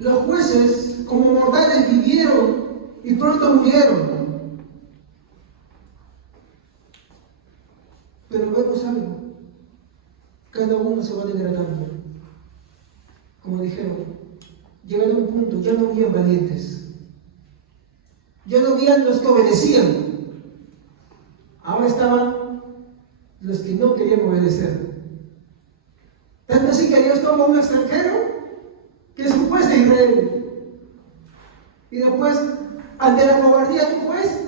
Los jueces, como mortales, vivieron y pronto murieron. Pero vemos algo. Cada uno se va degradando. Como dijeron, llegaron a un punto, ya no habían valientes. Ya no habían los que obedecían. Ahora estaban los que no querían obedecer. Tanto así que Dios toma a un extranjero que es un juez de Israel. Y después, ante la cobardía de un juez,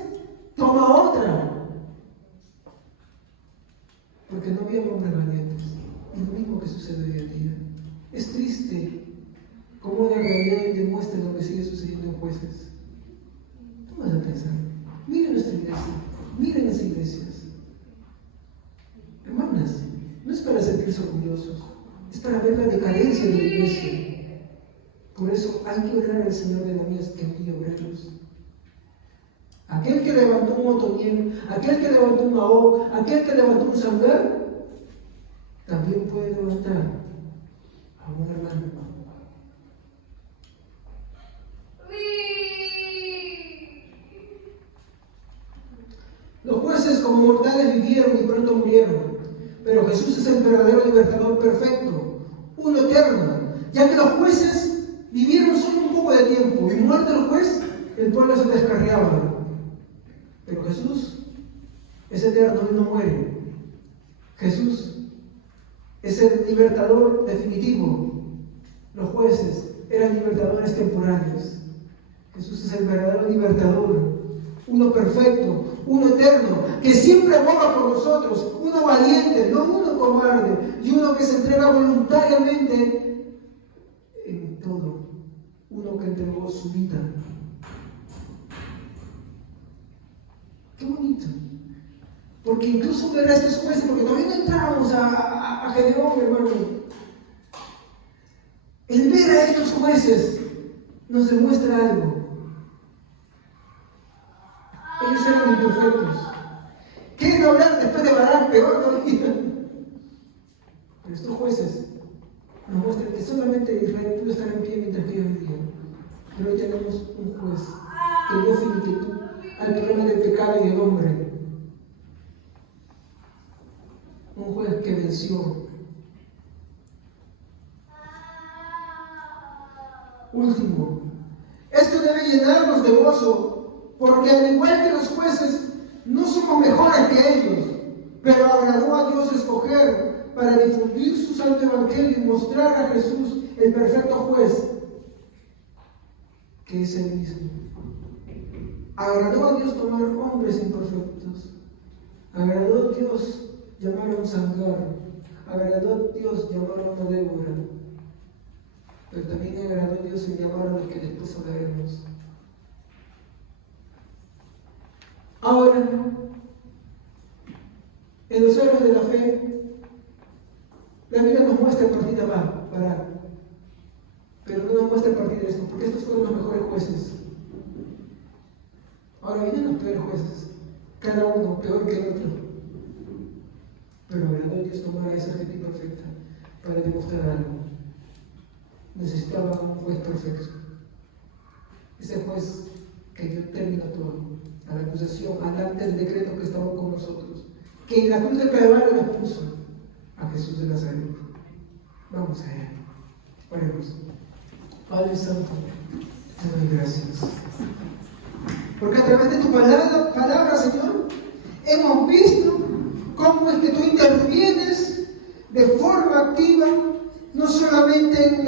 toma otra. Porque no había hombres valientes. Y lo mismo que sucede hoy en día. Es triste cómo la realidad demuestra lo que sigue sucediendo en jueces. Tú vas a pensar, miren nuestra iglesia, miren las iglesias. Hermanas, no es para sentirse orgullosos, es para ver la decadencia de la iglesia. Por eso hay que orar al Señor de la mies que envíe obreros. Aquel que levantó un Otoniel, aquel que levantó un Mahón, aquel que levantó un Sangar, también puede levantar a un hermano. Los jueces como mortales vivieron y pronto murieron, pero Jesús es el verdadero libertador perfecto, uno eterno, ya que los jueces vivieron solo un poco de tiempo y muerto el juez, el pueblo se descarriaba. Pero Jesús es eterno, Él no muere. Jesús es el libertador definitivo. Los jueces eran libertadores temporales. Jesús es el verdadero libertador, uno perfecto, uno eterno, que siempre aboga por nosotros, uno valiente, no uno cobarde, y uno que se entrega voluntariamente en todo, uno que entregó su vida. Qué bonito. Porque incluso ver a estos jueces, porque todavía no entramos a Gedeón, hermano. El ver a estos jueces nos demuestra algo. Ellos eran imperfectos. ¿Quieren hablar después de Barak? Peor todavía. Pero estos jueces nos muestran que solamente Israel pudo estar en pie mientras que ellos vivían. Pero hoy tenemos un juez que dio finitud al problema del pecado y el hombre. Un juez que venció. Último, esto debe llenarnos de gozo, porque al igual que los jueces, no somos para difundir su santo evangelio y mostrar a Jesús, el perfecto juez, que es el mismo. Agradó a Dios tomar hombres imperfectos. Agradó a Dios llamar a un Sangar. Agradó a Dios llamar a una Débora. Pero también agradó a Dios en llamar a los que después hablaremos. Ahora, en los héroes de la fe, la Biblia nos muestra en partida para, pero no nos muestra en partida de esto, porque estos fueron los mejores jueces. Ahora vienen los peores jueces, cada uno peor que el otro. Pero agradó a Dios tomar a esa gente imperfecta para demostrar algo. Necesitaba un juez perfecto. Ese juez que dio término a todo, a la acusación, al ante del decreto que estaba con nosotros, que en la cruz del Calvario nos puso a Jesús de Nazaret. Vamos a él. Oremos. Padre Santo, te doy gracias. Porque a través de tu palabra, Señor, hemos visto cómo es que tú intervienes de forma activa, no solamente en el